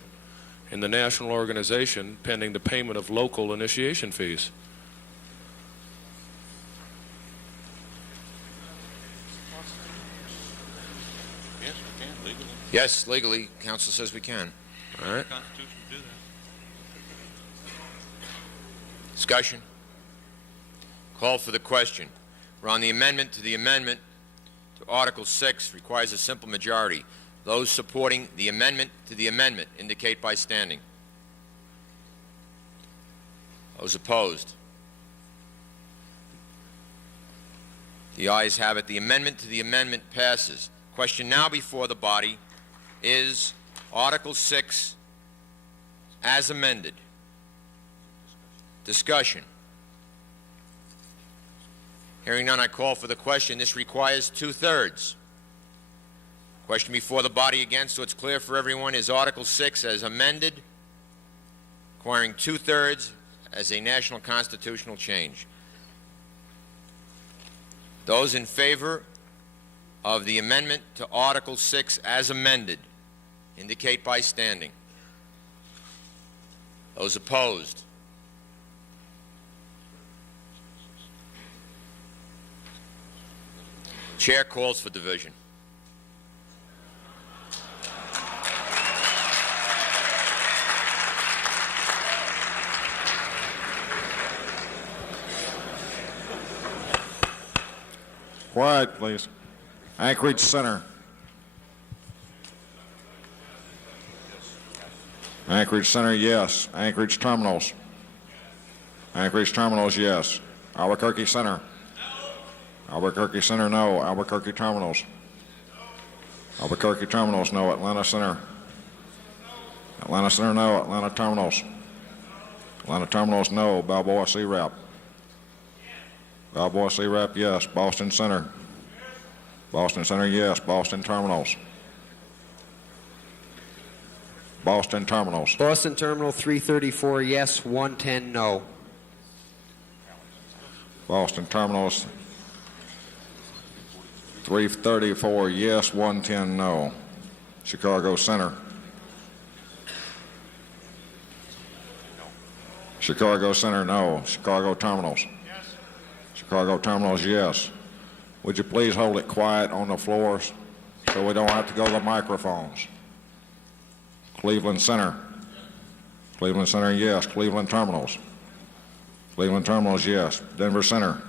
in the national organization pending the payment of local initiation fees? Yes, we can, legally. Yes, legally, counsel says we can. All right. The Constitution do that. Discussion. Call for the question. We're on the amendment to the amendment to Article 6. Requires a simple majority. Those supporting the amendment to the amendment indicate by standing. Those opposed? The ayes have it. The amendment to the amendment passes. Question now before the body is Article 6 as amended. Discussion. Hearing none, I call for the question. This requires 2/3. Question before the body again, so it's clear for everyone, is Article 6 as amended, requiring 2/3 as a national constitutional change. Those in favor of the amendment to Article 6 as amended indicate by standing. Those opposed? Chair calls for division. Quiet, please. Anchorage Center. Anchorage Center, yes. Anchorage Terminals. Anchorage Terminals, yes. Albuquerque Center. Albuquerque Center, no. Albuquerque Terminals. Albuquerque Terminals, no. Atlanta Center. Atlanta Center, no. Atlanta Terminals. Atlanta Terminals, no. Balboa C-Rap. Balboa C-Rap, yes. Boston Center. Boston Center, yes. Boston Terminals. Boston Terminals. Boston Terminal 334 yes, 110 no. Boston Terminals 334 yes, 110 no. Chicago Center. Chicago Center, no. Chicago Terminals. Chicago Terminals, yes. Would you please hold it quiet on the floors so we don't have to go to the microphones? Cleveland Center. Cleveland Center, yes. Cleveland Terminals. Cleveland Terminals, yes. Denver Center.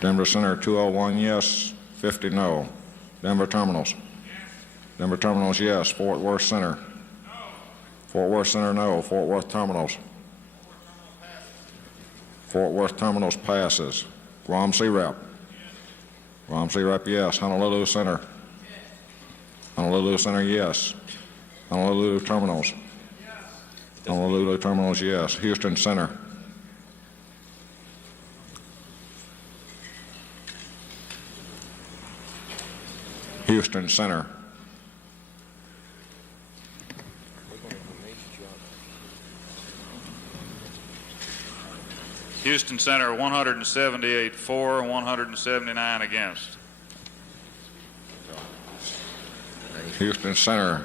Denver Center, 201 yes, 50 no. Denver Terminals. Denver Terminals, yes. Fort Worth Center. Fort Worth Center, no. Fort Worth Terminals. Fort Worth Terminals passes. Guam C-Rap. Guam C-Rap, yes. Honolulu Center. Honolulu Center, yes. Honolulu Terminals. Honolulu Terminals, yes. Houston Center. Houston Center. Houston Center, 178 for, 179 against. Houston Center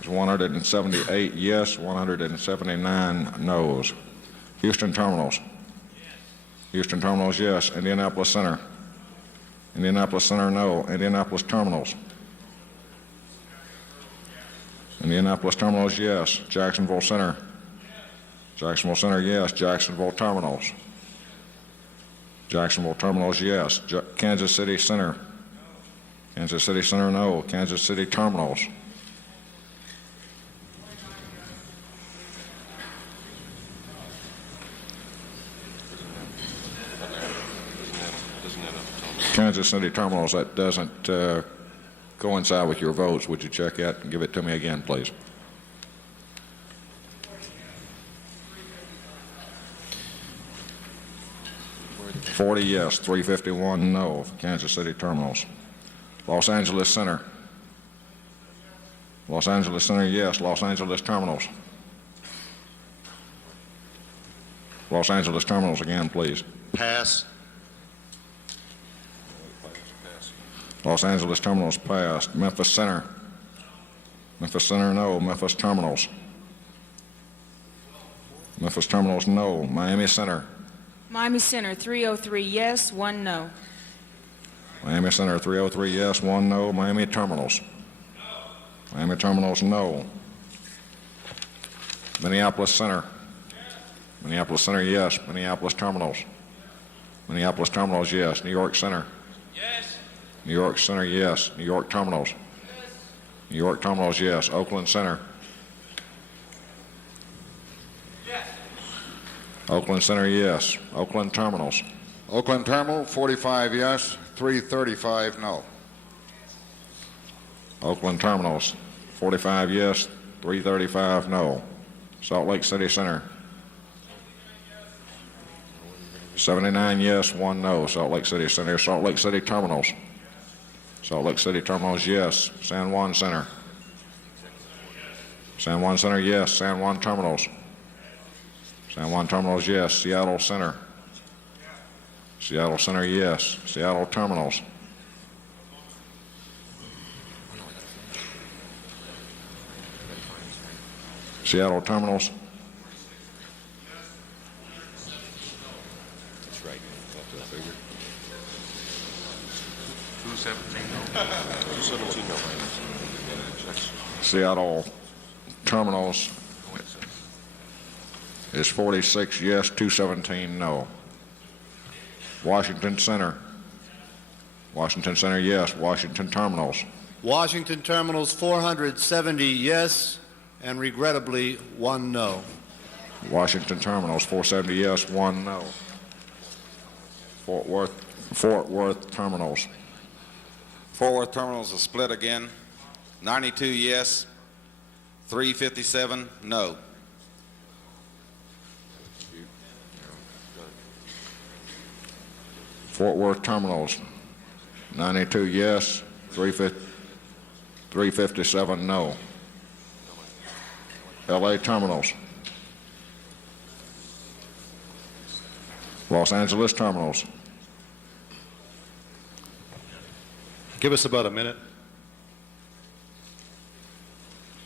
is 178 yes, 179 no's. Houston Terminals. Houston Terminals, yes. Indianapolis Center. Indianapolis Center, no. Indianapolis Terminals. Indianapolis Terminals, yes. Jacksonville Center. Jacksonville Center, yes. Jacksonville Terminals. Jacksonville Terminals, yes. Kansas City Center. Kansas City Center, no. Kansas City Terminals. Kansas City Terminals, that doesn't coincide with your votes. Would you check that and give it to me again, please? $40 yes, 351 no for Kansas City Terminals. Los Angeles Center. Los Angeles Center, yes. Los Angeles Terminals. Los Angeles Terminals again, please. Pass. Los Angeles Terminals passed. Memphis Center. Memphis Center, no. Memphis Terminals. Memphis Terminals, no. Miami Center. Miami Center, 303 yes, 1 no. Miami Center, 303 yes, 1 no. Miami Terminals. Miami Terminals, no. Minneapolis Center. Minneapolis Center, yes. Minneapolis Terminals. Minneapolis Terminals, yes. New York Center. Yes. New York Center, yes. New York Terminals. New York Terminals, yes. Oakland Center. Yes. Oakland Center, yes. Oakland Terminals. Oakland Terminal, 45 yes, 335 no. Oakland Terminals, 45 yes, 335 no. Salt Lake City Center. 79 yes, 1 no. Salt Lake City Center. Salt Lake City Terminals. Salt Lake City Terminals, yes. San Juan Center. San Juan Center, yes. San Juan Terminals. San Juan Terminals, yes. Seattle Center. Seattle Center, yes. Seattle Terminals. Seattle Terminals. That's right. That's what I figured. 217 no. 217 no. Seattle Terminals is 46 yes, 217 no. Washington Center. Washington Center, yes. Washington Terminals. Washington Terminals, 470 yes, and regrettably, 1 no. Washington Terminals, 470 yes, 1 no. Fort Worth Terminals. Fort Worth Terminals is split again. 92 yes, 357 no. Fort Worth Terminals, 92 yes, 357 no. LA Terminals. Los Angeles Terminals. Give us about a minute.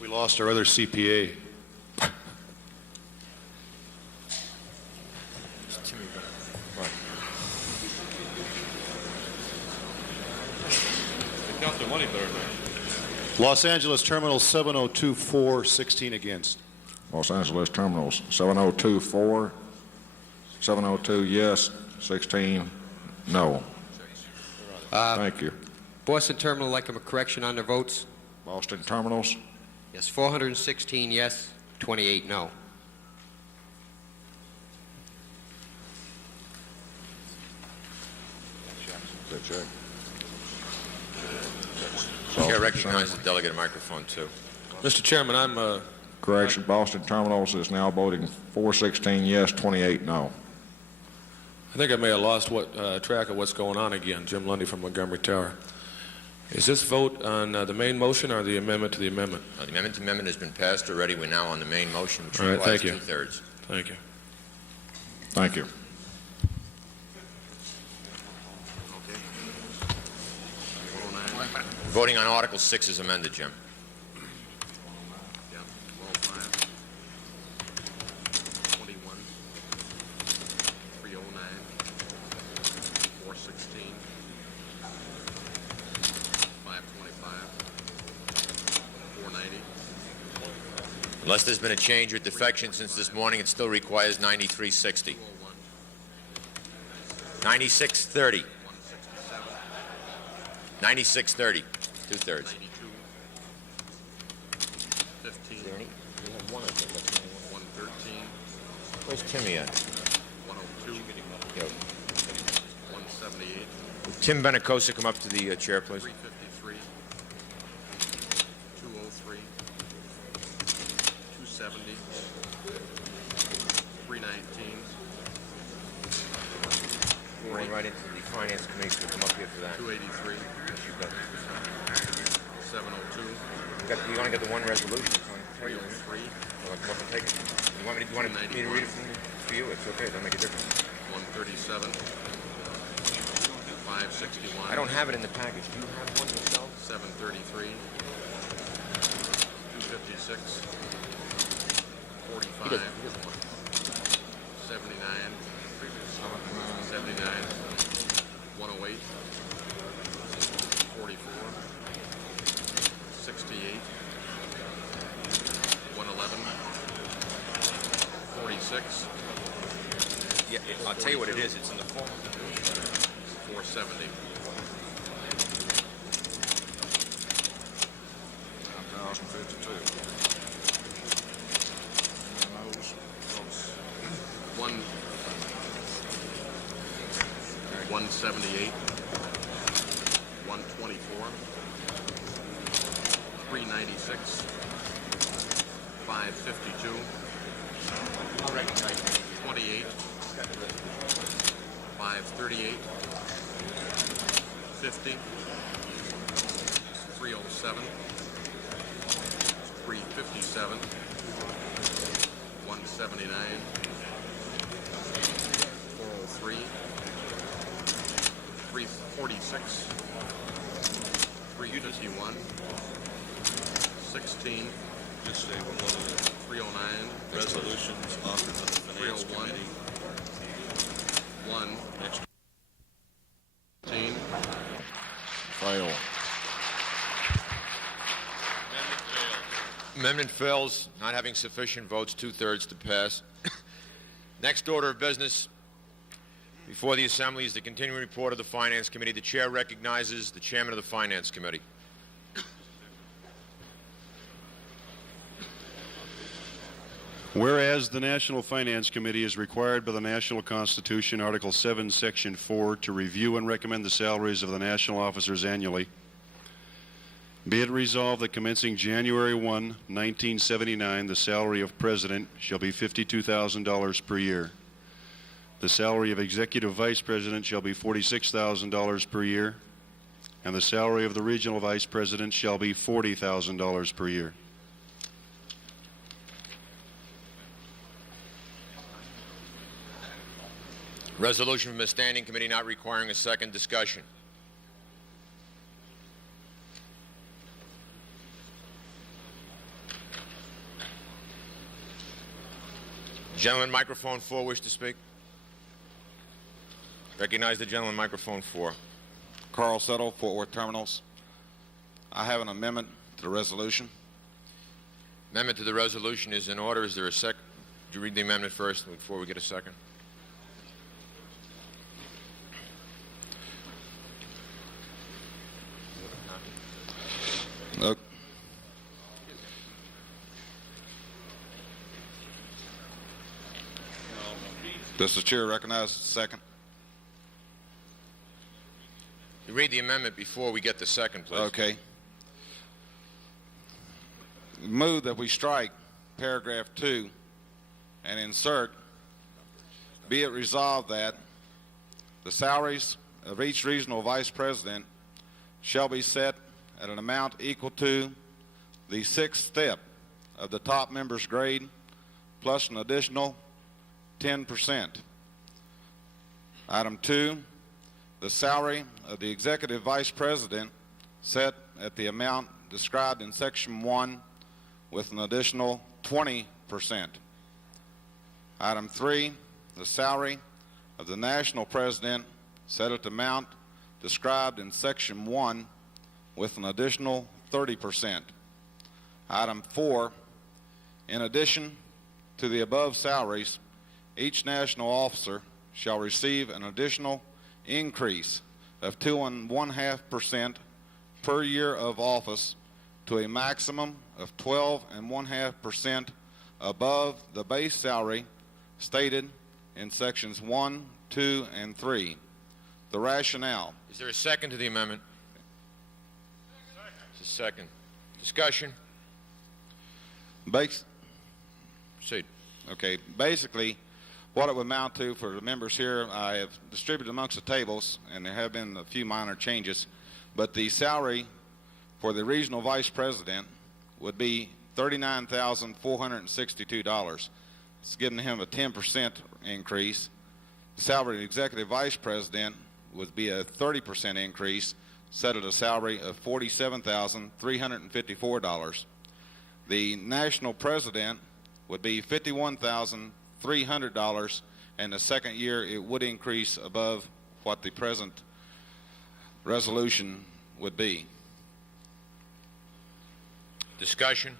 We lost our other CPA. Los Angeles Terminals 702-4, 16 against. Los Angeles Terminals, 702-4, 702 yes, 16 no. Thank you. Boston Terminal, like a correction on their votes. Boston Terminals. Yes, 416 yes, 28 no. Chair recognizes the delegate at microphone 2. Mr. Chairman, I'm Correction, Boston Terminals is now voting 416 yes, 28 no. I think I may have lost track of what's going on again. Jim Lundy from Montgomery Tower. Is this vote on the main motion or the amendment to the amendment? The amendment to amendment has been passed already. We're now on the main motion, which All right, requires thank you. two-thirds. Thank you. Thank you. Voting on Article 6 is amended, Jim. 21, 309, 416, 525, 490. Unless there's been a change or defection since this morning, it still requires 9360. 9630. 9630. Two-thirds. 15, We have one, I think. 113, Where's Timmy at? 102, Yo. 178, Will Tim Benicosa come up to the chair, please? 353, 203, 270, 319. We're going right into the Finance Committee, so come up here for that. 283. Yes, you got it. 702. You only got the one resolution. It's on the table, isn't it? 303. Well, come up and take it. You want me to read it for you? It's okay. It'll make a difference. 137. 561. I don't have it in the package. Do you have one yourself? 733. 256. 45. 79. 79. 108. 44. 68. 111. 46. Yeah, I'll tell you what it is. It's in the form. 470. One 178, 124, 396, 552, 28, 538, 50, 307, 357, 179, 403, 346. 351. 16. Just say what one of the 309. resolutions offered to the Finance 301. Committee. 1. 16. Fail. Amendment fails, not having sufficient votes, 2/3 to pass. Next order of business before the Assembly is the continuing report of the Finance Committee. The Chair recognizes the Chairman of the Finance Committee. Whereas the National Finance Committee is required by the National Constitution, Article 7, Section 4, to review and recommend the salaries of the national officers annually, be it resolved that commencing January 1, 1979, the salary of President shall be $52,000 per year. The salary of Executive Vice President shall be $46,000 per year, and the salary of the Regional Vice President shall be $40,000 per year. Resolution from the Standing Committee not requiring a second discussion. Gentleman, microphone 4, wish to speak? Recognize the gentleman, microphone 4. Carl Settle, Fort Worth Terminals. I have an amendment to the resolution. Amendment to the resolution is in order. Is there a second? Would you read the amendment first before we get a second? Look. Does the chair recognize the second? You read the amendment before we get the second, please. Okay. Move that we strike paragraph 2 and insert, be it resolved that the salaries of each regional vice president shall be set at an amount equal to the 6th step of the top member's grade plus an additional 10%. Item 2, the salary of the Executive Vice President set at the amount described in Section 1 with an additional 20%. Item 3, the salary of the National President set at the amount described in Section 1 with an additional 30%. Item 4, in addition to the above salaries, each national officer shall receive an additional increase of 2.5% per year of office to a maximum of 12.5% above the base salary stated in sections 1, 2, and 3. The rationale. Is there a second to the amendment? It's a second. Discussion? Proceed. Okay. Basically, what it would amount to for the members here, I have distributed amongst the tables, and there have been a few minor changes, but the salary for the regional vice president would be $39,462. It's giving him a 10% increase. The salary of the executive vice president would be a 30% increase, set at a salary of $47,354. The national president would be $51,300, and the second year it would increase above what the present resolution would be. Discussion?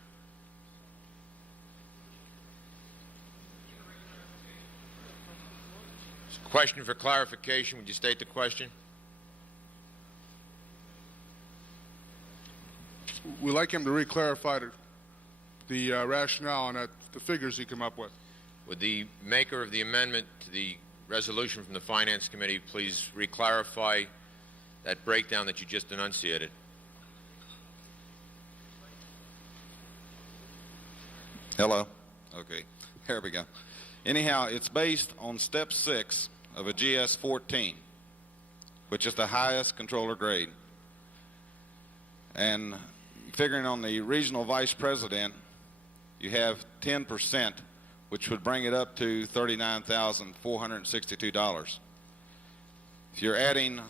Question for clarification. Would you state the question? We'd like him to re-clarify the rationale and the figures he came up with. Would the maker of the amendment to the resolution from the Finance Committee please re-clarify that breakdown that you just enunciated? Hello? Okay, here we go. Anyhow, it's based on step 6 of a GS 14, which is the highest controller grade. And figuring on the regional vice president, you have 10%, which would bring it up to $39,462. If you're adding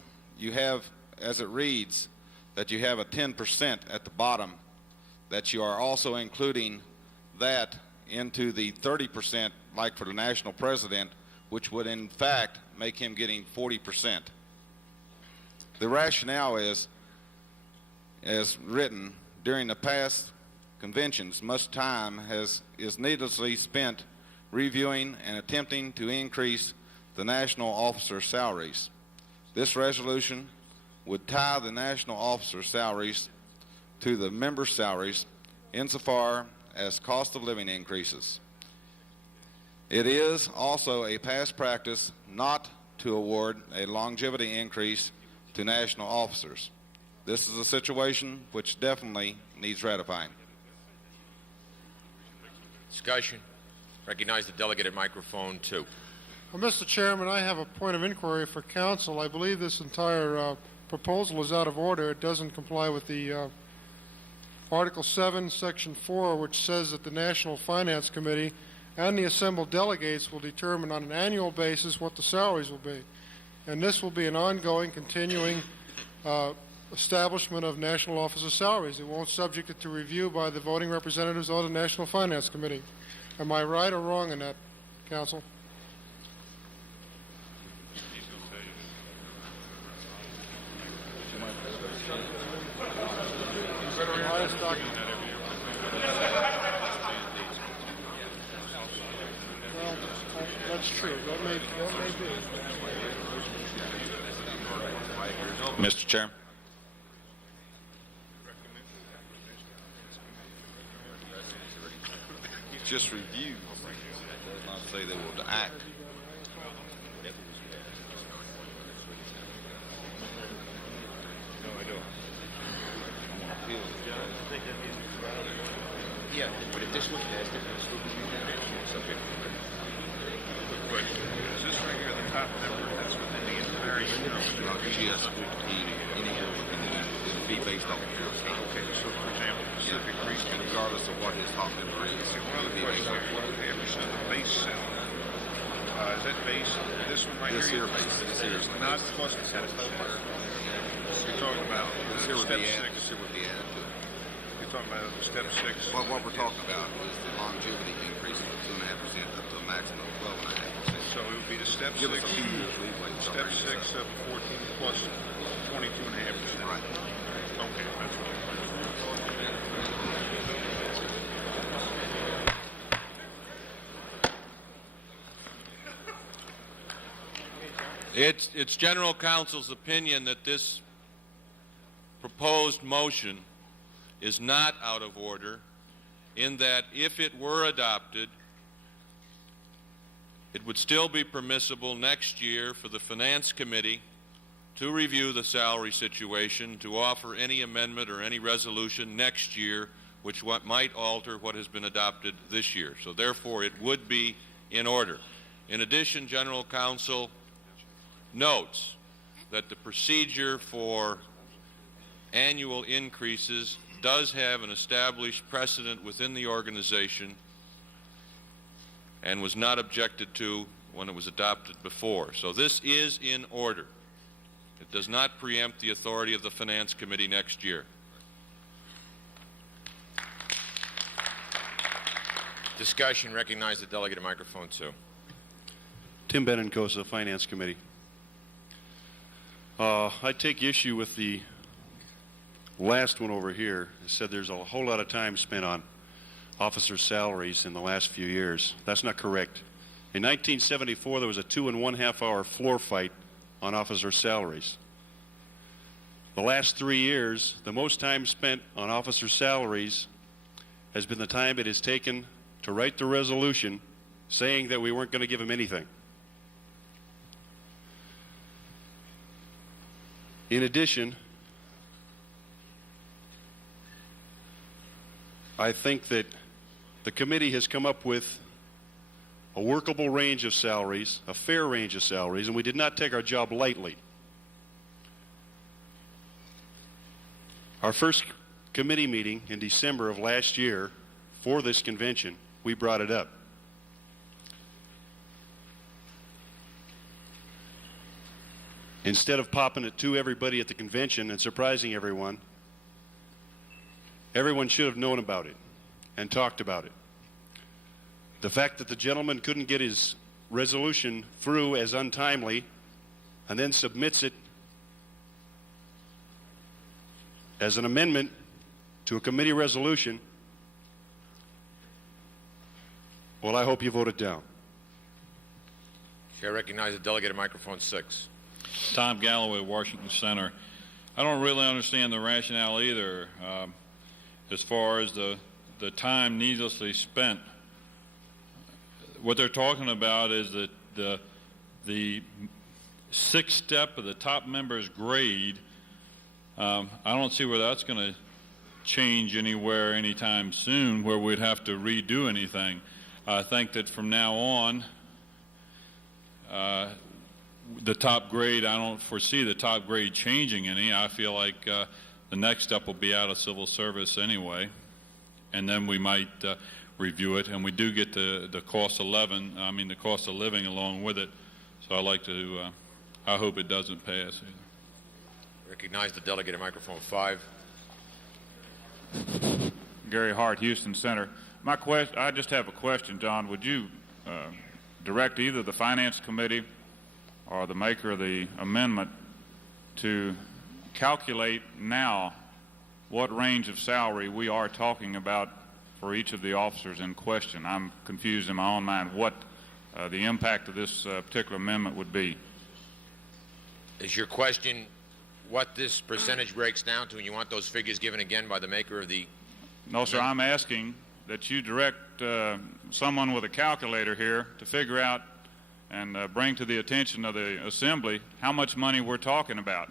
you have, as it reads, that you have a 10% at the bottom, that you are also including that into the 30%, like for the national president, which would in fact make him getting 40%. The rationale is, as written, during the past conventions, much time is needlessly spent reviewing and attempting to increase the national officer salaries. This resolution would tie the national officer salaries to the member salaries insofar as cost of living increases. It is also a past practice not to award a longevity increase to national officers. This is a situation which definitely needs ratifying. Discussion. Recognize the delegate at microphone 2. Well, Mr. Chairman, I have a point of inquiry for counsel. I believe this entire proposal is out of order. It doesn't comply with the Article 7, Section 4, which says that the National Finance Committee and the assembled delegates will determine on an annual basis what the salaries will be. And this will be an ongoing, continuing establishment of national officer salaries. It won't subject it to review by the voting representatives or the National Finance Committee. Am I right or wrong in that, counsel? Well, that's true. That may be. Mr. Chairman. Just review, does not say they will act. No, I don't. Yeah, but if this was passed, it would still be subject. But is this right here the top number? That's within the entire year? Yes, it'll be based on the year. Okay, so for example, Pacific Region, regardless of what his top number is. one of the questions, what is the base salary? Is that base, this one right This here? here base, this here is Not plus the 10%. You're talking about This here would step be added. 6. This here would be added to it. You're talking about step 6. What we're talking about is the longevity increase from 2.5% up to a maximum of 12.5%. So it would be the step 6. Give us a few years leeway. Step 6 of 14 plus 22.5%. Right. Okay, that's what It's general counsel's opinion that this proposed motion is not out of order, in that if it were adopted, it would still be permissible next year for the Finance Committee to review the salary situation, to offer any amendment or any resolution next year which might alter what has been adopted this year. So therefore, it would be in order. In addition, general counsel notes that the procedure for annual increases does have an established precedent within the organization and was not objected to when it was adopted before. So this is in order. It does not preempt the authority of the Finance Committee next year. Discussion. Recognize the delegate at microphone 2. Tim Benencosa, Finance Committee. I take issue with the last one over here. It said there's a whole lot of time spent on officer salaries in the last few years. That's not correct. In 1974, there was a 2.5 hour floor fight on officer salaries. The last 3 years, the most time spent on officer salaries has been the time it has taken to write the resolution saying that we weren't going to give him anything. In addition, I think that the committee has come up with a workable range of salaries, a fair range of salaries, and we did not take our job lightly. Our first committee meeting in December of last year for this convention, we brought it up. instead of popping it to everybody at the convention and surprising everyone, everyone should have known about it and talked about it. The fact that the gentleman couldn't get his resolution through as untimely and then submits it as an amendment to a committee resolution, well, I hope you vote it down. Chair recognizes the delegate at microphone 6. Tom Galloway, Washington Center. I don't really understand the rationale either as far as the time needlessly spent. What they're talking about is that the sixth step of the top member's grade. I don't see where that's going to change anywhere anytime soon where we'd have to redo anything. I think that from now on, the top grade, I don't foresee the top grade changing any. I feel like the next step will be out of civil service anyway, and then we might review it, and we do get the cost of living along with it. So I like to, I hope it doesn't pass either. Recognize the delegate at microphone 5. Gary Hart, Houston Center. I just have a question, John. Would you direct either the Finance Committee or the maker of the amendment to calculate now what range of salary we are talking about for each of the officers in question? I'm confused in my own mind what the impact of this particular amendment would be. Is your question what this percentage breaks down to, and you want those figures given again by the maker of the... No, sir, I'm asking that you direct someone with a calculator here to figure out and bring to the attention of the Assembly how much money we're talking about.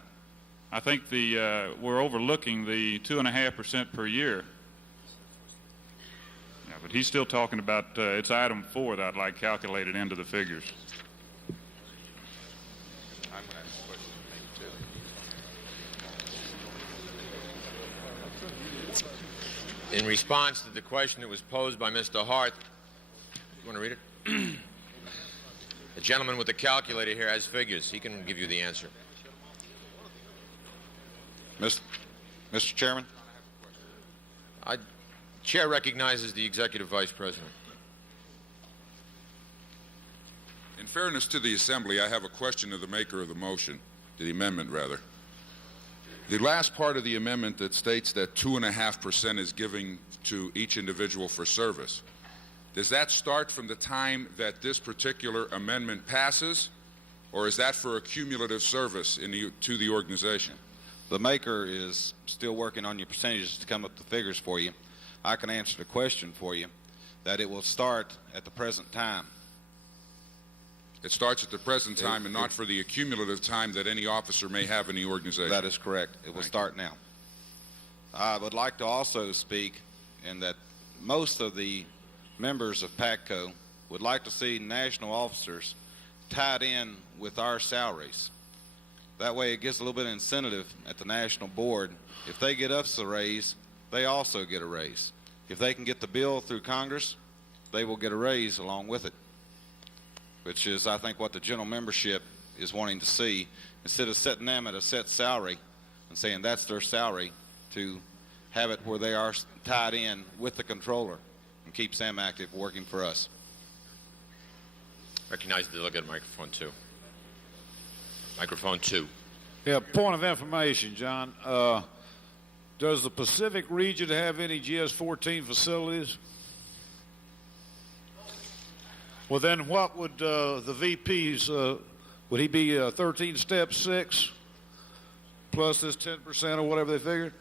I think we're overlooking the 2.5% per year. Yeah, but he's still talking about, it's item 4 that I'd like calculated into the figures. In response to the question that was posed by Mr. Hart, you want to read it? The gentleman with the calculator here has figures. He can give you the answer. Mr. Chairman? Chair recognizes the Executive Vice President. In fairness to the Assembly, I have a question of the maker of the motion, the amendment rather. The last part of the amendment that states that 2.5% is given to each individual for service, does that start from the time that this particular amendment passes, or is that for a cumulative service to the organization? The maker is still working on your percentages to come up with the figures for you. I can answer the question for you that it will start at the present time. It starts at the present time and not for the accumulative time that any officer may have in the organization. That is correct. It will start now. I would like to also speak in that most of the members of PATCO would like to see national officers tied in with our salaries. That way it gives a little bit of incentive at the national board. If they get us a raise, they also get a raise. If they can get the bill through Congress, they will get a raise along with it, which is, I think, what the general membership is wanting to see, instead of setting them at a set salary and saying that's their salary, to have it where they are tied in with the controller and keep Sam active working for us. Recognize the delegate at microphone 2. Microphone 2. Yeah, point of information, John. Does the Pacific region have any GS-14 facilities? Well, then what would the VPs, would he be 13 step 6 plus this 10% or whatever they figured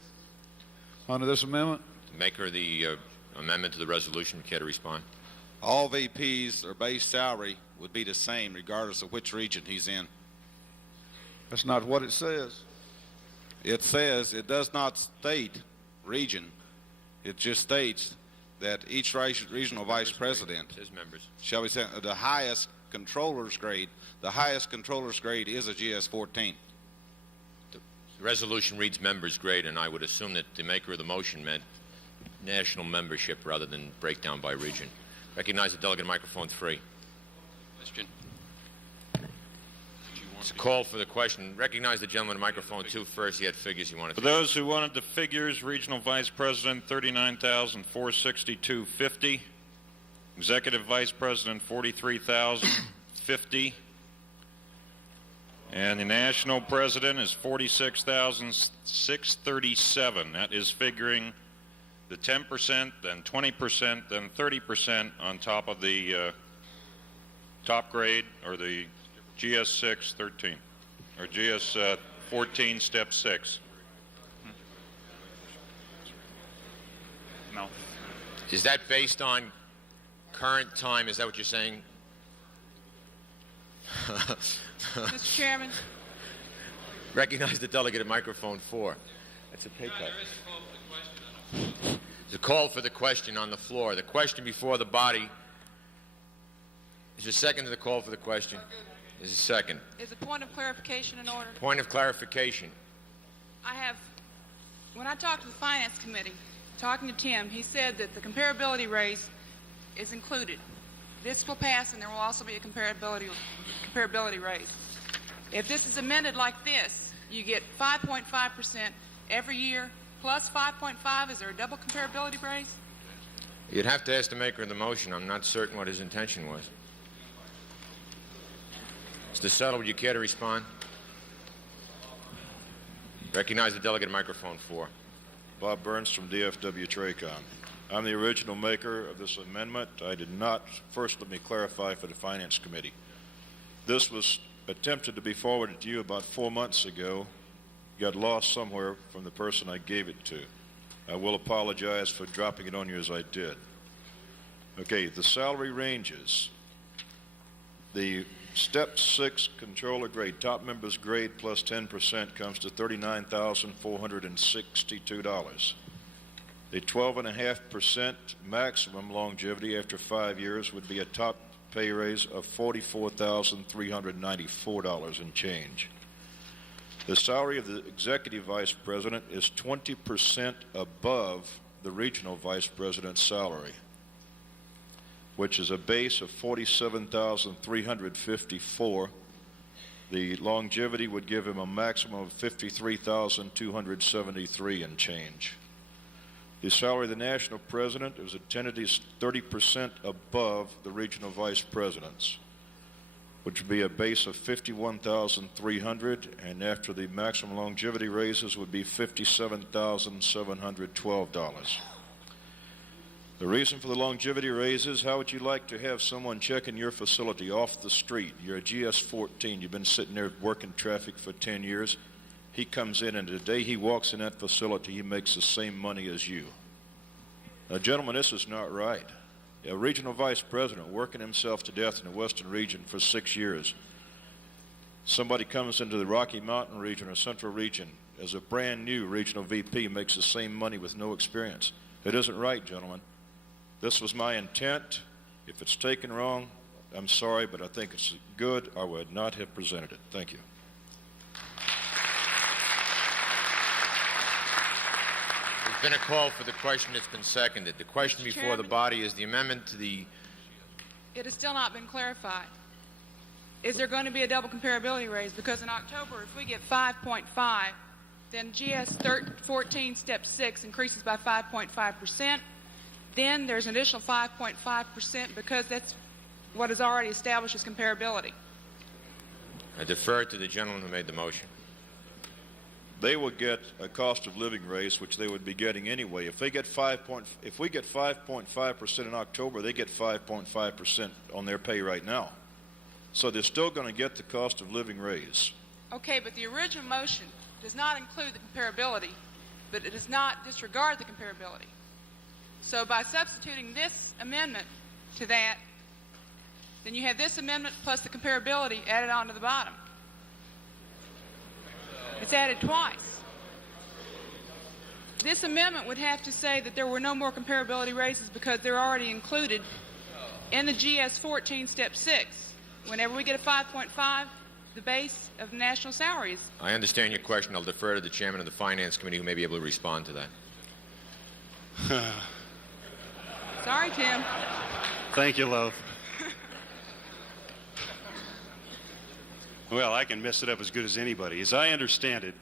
under this amendment? Maker of the amendment to the resolution, care to respond? All VPs, their base salary would be the same regardless of which region he's in. That's not what it says. It says, it does not state region. It just states that each regional vice president, his members, shall we say, the highest controller's grade is a GS-14. The resolution reads members grade, and I would assume that the maker of the motion meant national membership rather than breakdown by region. Recognize the delegate at microphone 3. Question. It's a call for the question. Recognize the gentleman in microphone 2 first. He had figures he wanted For to. those who wanted the figures, Regional Vice President, $39,462.50. Executive Vice President, $43,050. And the National President is $46,637. That is figuring the 10%, then 20%, then 30% on top of the top grade, or the GS 13, or GS 14, step 6. No. Is that based on current time? Is that what you're saying? Mr. Chairman. Recognize the delegate at microphone 4. That's a pay cut. It's a call for the question on the floor. The question before the body. Is there a second to the call for the question? Is a second. Is a point of clarification in order? Point of clarification. When I talked to the Finance Committee, talking to Tim, he said that the comparability raise is included. This will pass, and there will also be a comparability raise. If this is amended like this, you get 5.5% every year, plus 5.5. Is there a double comparability raise? You'd have to ask the maker of the motion. I'm not certain what his intention was. Mr. Settle, would you care to respond? Recognize the delegate at microphone 4. Bob Burns from DFW Tracom. I'm the original maker of this amendment. I did not. First, let me clarify for the Finance Committee. This was attempted to be forwarded to you about 4 months ago. Got lost somewhere from the person I gave it to. I will apologize for dropping it on you as I did. Okay, the salary ranges. The Step 6 controller grade, top member's grade plus 10% comes to $39,462. The 12.5% maximum longevity after 5 years would be a top pay raise of $44,394 and change. The salary of the executive vice president is 20% above the regional vice president's salary, which is a base of $47,354. The longevity would give him a maximum of $53,273 and change. The salary of the national president is a tentative 30% above the regional vice president's, which would be a base of $51,300, and after the maximum longevity raises would be $57,712. The reason for the longevity raises: how would you like to have someone checking your facility off the street? You're a GS-14. You've been sitting there working traffic for 10 years. He comes in, and the day he walks in that facility, he makes the same money as you. Now, gentlemen, this is not right. A regional vice president working himself to death in the western region for 6 years. Somebody comes into the Rocky Mountain region or Central region as a brand new regional VP, makes the same money with no experience. It isn't right, gentlemen. This was my intent. If it's taken wrong, I'm sorry, but I think it's good. I would not have presented it. Thank you. There's been a call for the question. It's been seconded. The question Mr. before the Chairman? body is the amendment to the... It has still not been clarified. Is there going to be a double comparability raise? Because in October, if we get 5.5, then GS 14 Step 6 increases by 5.5%. Then there's an additional 5.5% because that's what is already established as comparability. I defer to the gentleman who made the motion. They would get a cost of living raise, which they would be getting anyway. If we get 5.5% in October, they get 5.5% on their pay right now. So they're still going to get the cost of living raise. Okay, but the original motion does not include the comparability, but it does not disregard the comparability. So by substituting this amendment to that, then you have this amendment plus the comparability added on to the bottom. It's added twice. This amendment would have to say that there were no more comparability raises because they're already included in the GS 14 Step 6. Whenever we get a 5.5, the base of the national salaries. I understand your question. I'll defer to the chairman of the Finance Committee who may be able to respond to that. Sorry, Tim. Thank you, Love. Well, I can mess it up as good as anybody. As I understand it,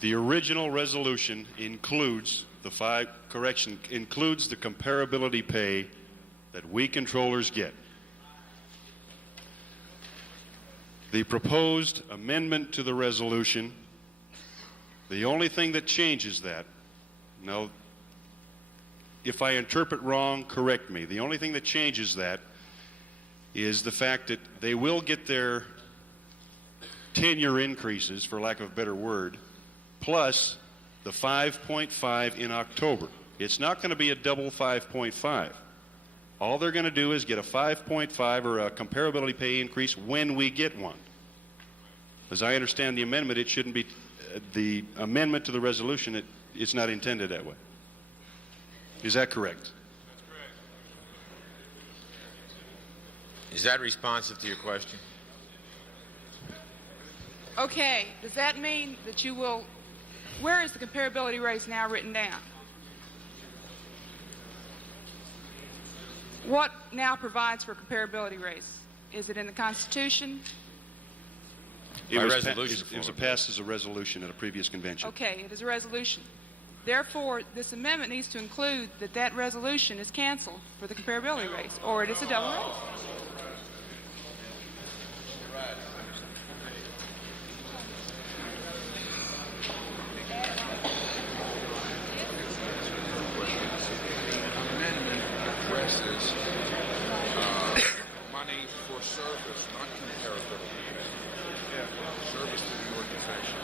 the original resolution includes includes the comparability pay that we controllers get. The proposed amendment to the resolution, the only thing that changes that, now, if I interpret wrong, correct me. The only thing that changes that is the fact that they will get their tenure increases, for lack of a better word, plus the 5.5 in October. It's not going to be a double 5.5. All they're going to do is get a 5.5 or a comparability pay increase when we get one. As I understand the amendment, it shouldn't be the amendment to the resolution. It's not intended that way. Is that correct? That's correct. Is that responsive to your question? Okay, does that mean that you will, where is the comparability raise now written down? What now provides for comparability raise? Is it in the Constitution? It was passed as a resolution at a previous convention. Okay, it is a resolution. Therefore, this amendment needs to include that that resolution is canceled for the comparability raise, or it is a double raise. Amendment addresses money for service, not comparability. Service to the organization.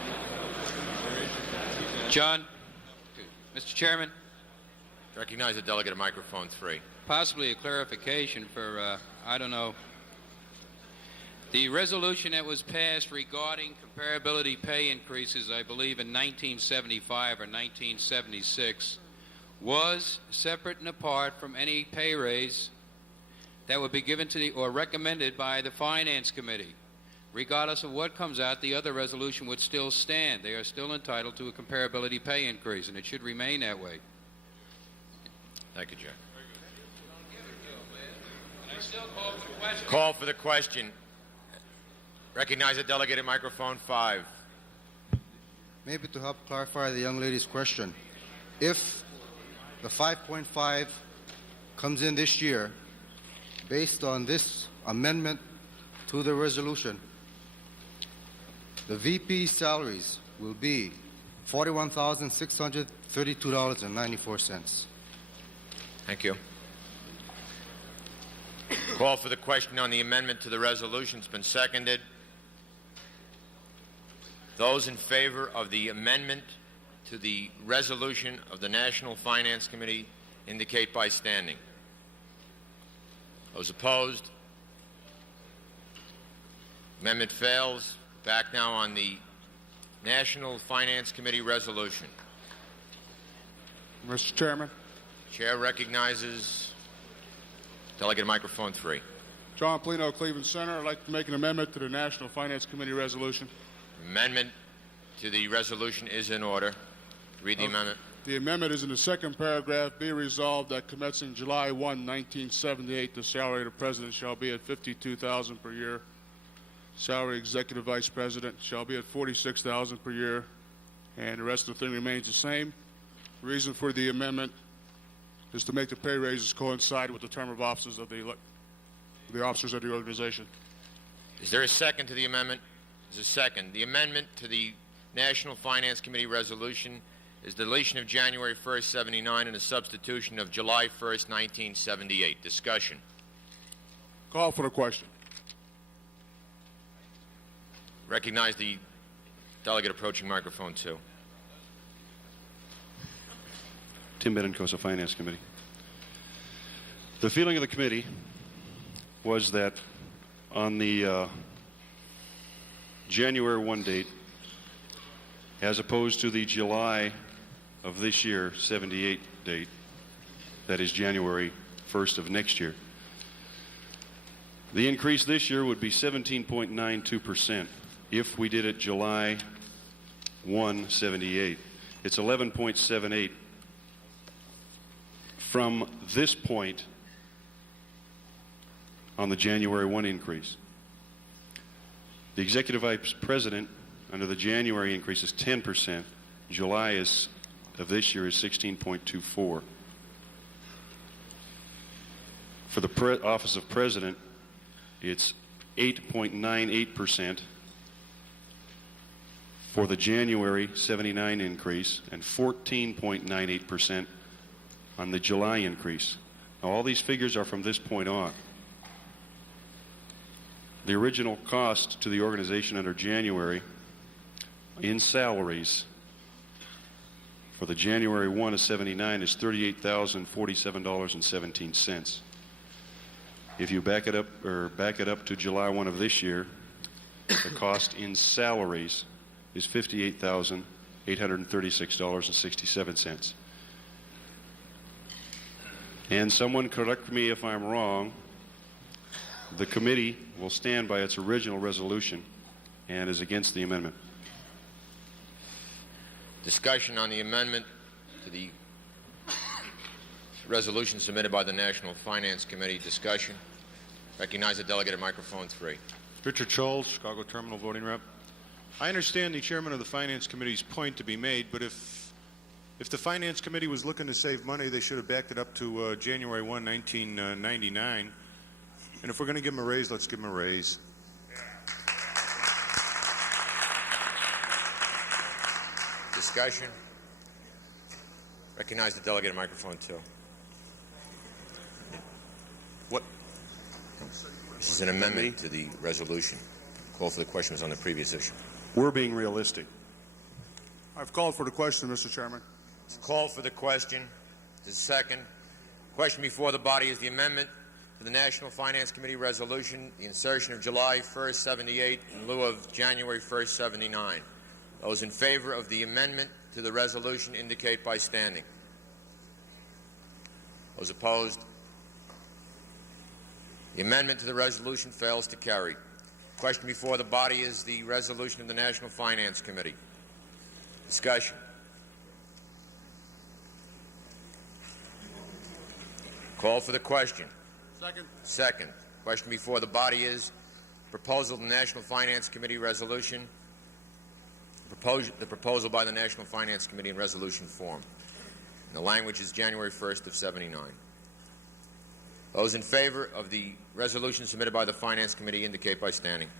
John? Mr. Chairman? Recognize the delegate at microphone 3. Possibly a clarification for, I don't know. The resolution that was passed regarding comparability pay increases, I believe in 1975 or 1976, was separate and apart from any pay raise that would be given to the, or recommended by the Finance Committee. Regardless of what comes out, the other resolution would still stand. They are still entitled to a comparability pay increase, and it should remain that way. Thank you, Jack. Call for the question. Recognize the delegate at microphone 5. Maybe to help clarify the young lady's question, if the 5.5 comes in this year, based on this amendment to the resolution, the VP salaries will be $41,632.94. Thank you. Call for the question on the amendment to the resolution has been seconded. Those in favor of the amendment to the resolution of the National Finance Committee indicate by standing. Those opposed? Amendment fails. Back now on the National Finance Committee resolution. Mr. Chairman. Chair recognizes delegate microphone 3. John Polino, Cleveland Center. I'd like to make an amendment to the National Finance Committee resolution. Amendment to the resolution is in order. Read the amendment. The amendment is in the second paragraph. Be resolved that commencing July 1, 1978, the salary of the President shall be at $52,000 per year. Salary Executive Vice President shall be at $46,000 per year, and the rest of the thing remains the same. The reason for the amendment is to make the pay raises coincide with the term of offices of the officers of the organization. Is there a second to the amendment? There's a second. The amendment to the National Finance Committee resolution is the deletion of January 1st, 79 and a substitution of July 1st, 1978. Discussion. Call for the question. Recognize the delegate approaching microphone 2. Tim Benincosa, Finance Committee. The feeling of the committee was that on the January 1 date, as opposed to the July of this year, 78 date, that is January 1st of next year, the increase this year would be 17.92%. If we did it July 1, 78, it's 11.78 from this point on the January 1 increase. The Executive Vice President under the January increase is 10%. July of this year is 16.24. For the Office of President, it's 8.98% for the January 79 increase and 14.98% on the July increase. Now, all these figures are from this point on. The original cost to the organization under January in salaries for the January 1 of 79 is $38,047.17. If you back it up to July 1 of this year, the cost in salaries is $58,836.67. And someone correct me if I'm wrong, the committee will stand by its original resolution and is against the amendment. Discussion on the amendment to the resolution submitted by the National Finance Committee. Discussion. Recognize the delegate at microphone 3. Richard Scholes, Chicago Terminal Voting Rep. I understand the chairman of the Finance Committee's point to be made, but if the Finance Committee was looking to save money, they should have backed it up to January 1, 1999. And if we're going to give them a raise, let's give them a raise. Discussion. Recognize the delegate at microphone 2. What? This is an amendment to the resolution. Call for the question was on the previous issue. We're being realistic. I've called for the question, Mr. Chairman. It's called for the question. The second. Question before the body is the amendment to the National Finance Committee resolution, the insertion of July 1st, 78 in lieu of January 1st, 79. Those in favor of the amendment to the resolution indicate by standing. Those opposed? The amendment to the resolution fails to carry. Question before the body is the resolution of the National Finance Committee. Discussion. Call for the question. Second. Second. Question before the body is proposal of the National Finance Committee resolution. The proposal by the National Finance Committee in resolution form. And the language is January 1st of 79. Those in favor of the resolution submitted by the Finance Committee indicate by standing.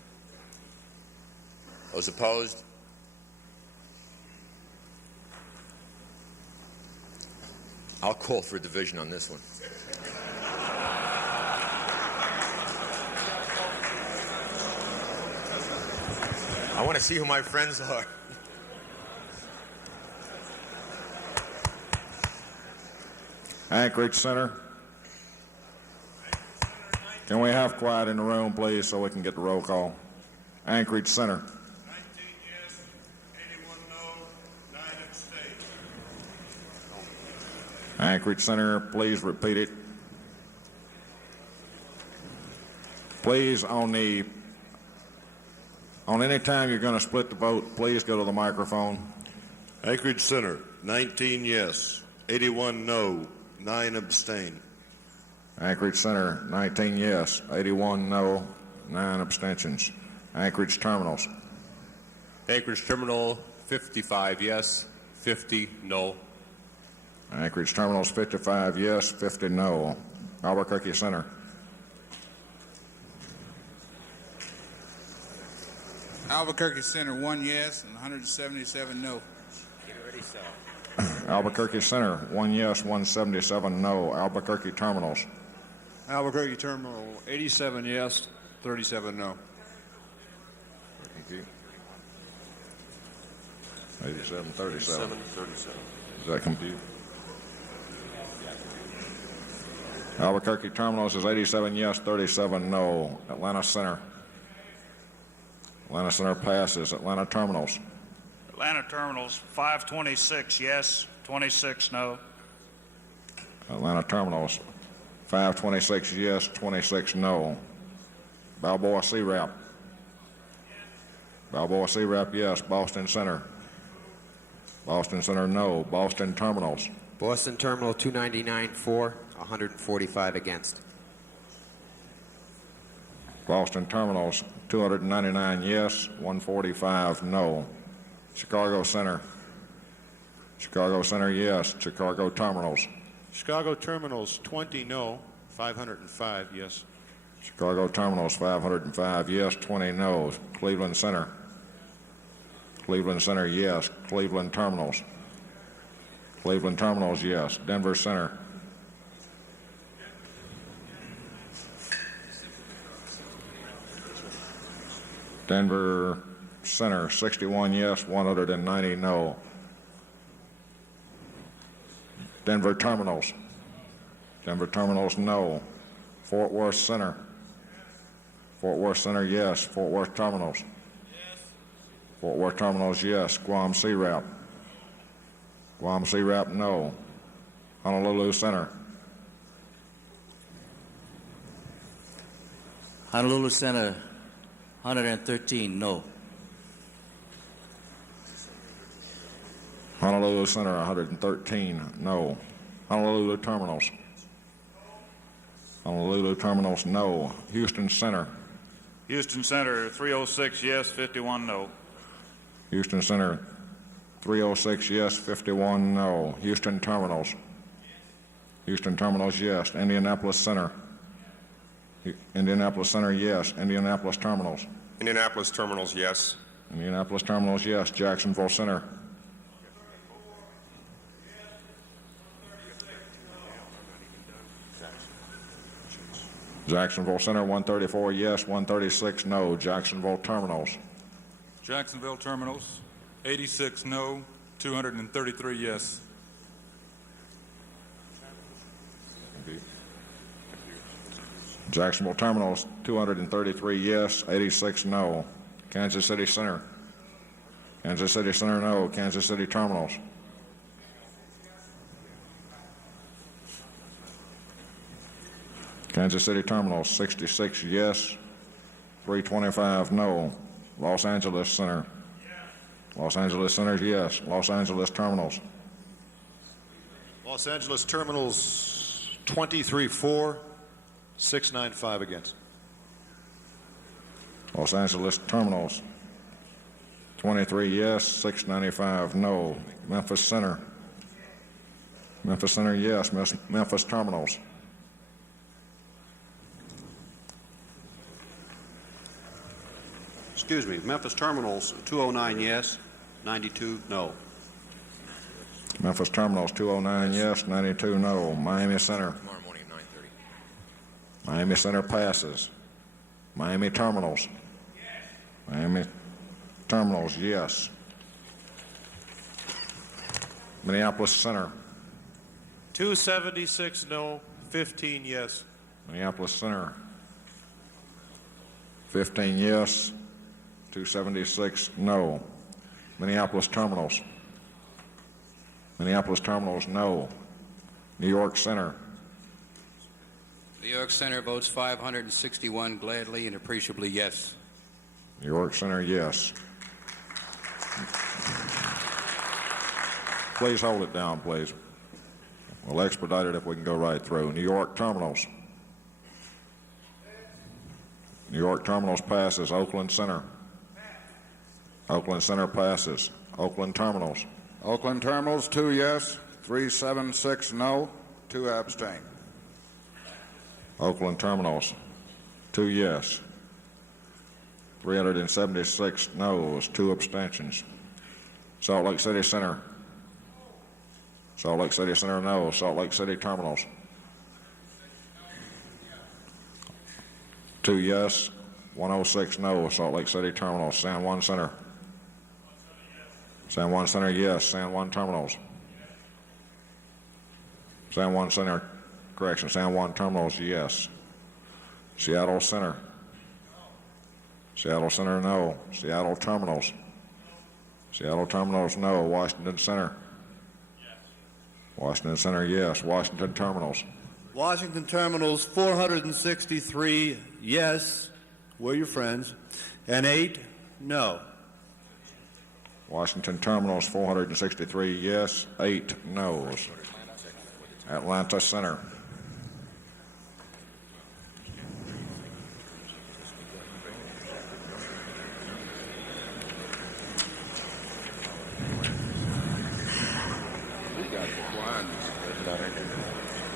Those opposed? I'll call for a division on this one. I want to see who my friends are. Anchorage Center. Can we have quiet in the room, please, so we can get the roll call? Anchorage Center. 19 yes, 81 no, 9 abstain. Anchorage Center, please repeat it. Please, on any time you're going to split the vote, please go to the microphone. Anchorage Center, 19 yes, 81 no, 9 abstain. Anchorage Center, 19 yes, 81 no, 9 abstentions. Anchorage Terminals. Anchorage Terminal, 55 yes, 50 no. Anchorage Terminals, 55 yes, 50 no. Albuquerque Center. Albuquerque Center, 1 yes and 177 no. Albuquerque Center, 1 yes, 177 no. Albuquerque Terminals. Albuquerque Terminal, 87 yes, 37 no. Thank you. 87, 37. 37. Is that compute? Albuquerque Terminals is 87 yes, 37 no. Atlanta Center. Atlanta Center passes. Atlanta Terminals. Atlanta Terminals, 526 yes, 26 no. Atlanta Terminals, 526 yes, 26 no. Balboa C-Rap. Balboa C-Rap yes. Boston Center. Boston Center no. Boston Terminals. Boston Terminal 299 for, 145 against. Boston Terminals, 299 yes, 145 no. Chicago Center. Chicago Center, yes. Chicago Terminals. Chicago Terminals, 20 no, 505 yes. Chicago Terminals, 505 yes, 20 no's. Cleveland Center. Cleveland Center, yes. Cleveland Terminals. Cleveland Terminals, yes. Denver Center. Denver Center, 61 yes, 190 no. Denver Terminals. Denver Terminals, no. Fort Worth Center. Fort Worth Center, yes. Fort Worth Terminals. Yes. Fort Worth Terminals, yes. Guam CRAP. Guam CRAP, no. Honolulu Center. Honolulu Center, 113 no. Honolulu Center, 113 no. Honolulu Terminals. Honolulu Terminals, no. Houston Center. Houston Center, 306 yes, 51 no. Houston Center, 306 yes, 51 no. Houston Terminals. Houston Terminals, yes. Indianapolis Center. Indianapolis Center, yes. Indianapolis Terminals. Indianapolis Terminals, yes. Indianapolis Terminals, yes. Jacksonville Center. Jacksonville Center, 134 yes, 136 no. Jacksonville Terminals. Jacksonville Terminals, 86 no, 233 yes. Jacksonville Terminals, 233 yes, 86 no. Kansas City Center. Kansas City Center, no. Kansas City Terminals. Kansas City Terminals, 66 yes, 325 no. Los Angeles Center. Los Angeles Center, yes. Los Angeles Terminals. Los Angeles Terminals, 23 for, 695 against. Los Angeles Terminals, 23 yes, 695 no. Memphis Center. Memphis Center, yes. Memphis Terminals. Excuse me, Memphis Terminals, 209 yes, 92 no. Memphis Terminals, 209 yes, 92 no. Miami Center. Tomorrow morning at 9:30. Miami Center passes. Miami Terminals. Miami Terminals, yes. Minneapolis Center. 276 no, 15 yes. Minneapolis Center. 15 yes, 276 no. Minneapolis Terminals. Minneapolis Terminals, no. New York Center. New York Center votes 561 gladly and appreciably yes. New York Center, yes. Please hold it down, please. We'll expedite it if we can go right through. New York Terminals. New York Terminals passes. Oakland Center. Oakland Center passes. Oakland Terminals. Oakland Terminals, 2 yes, 376 no, 2 abstain. Oakland Terminals, 2 yes, 376 no's, 2 abstentions. Salt Lake City Center. Salt Lake City Center, no. Salt Lake City Terminals. 2 yes, 106 no. Salt Lake City Terminals. San Juan Center. San Juan Center, yes. San Juan Terminals. San Juan Center, correction. San Juan Terminals, yes. Seattle Center. Seattle Center, no. Seattle Terminals. Seattle Terminals, no. Washington Center. Washington Center, yes. Washington Terminals. Washington Terminals, 463 yes, we're your friends, and 8 no. Washington Terminals, 463 yes, 8 no's. Atlanta Center.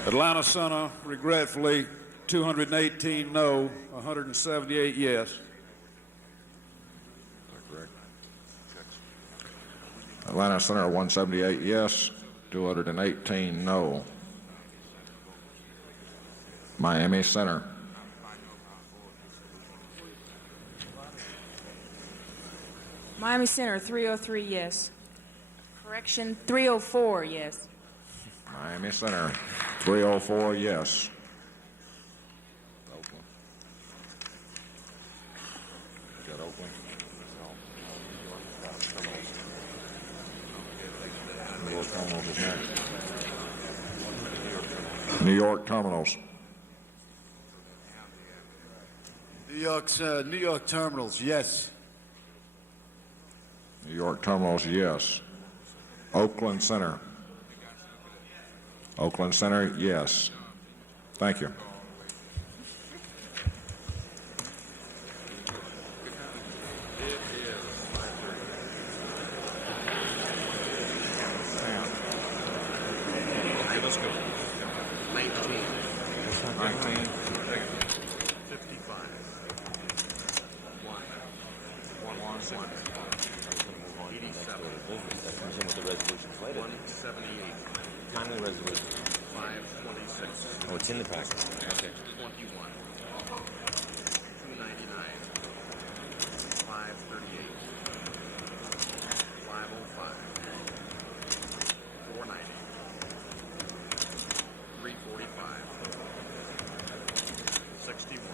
Atlanta Center, regretfully, 218 no, 178 yes. Atlanta Center, 178 yes, 218 no. Miami Center. Miami Center, 303 yes. Correction, 304 yes. Miami Center, 304 yes. Oakland. We got Oakland. New York Terminals is next. New York Terminals. New York Terminals, yes. New York Terminals, yes. Oakland Center. Oakland Center, yes. Thank you. Let's go. 19. 19. 55. 1. 87. 178. Timely resolution. 526. Oh, it's in the packet. Okay. 21. 299. 538. 505. 490. 345. 61.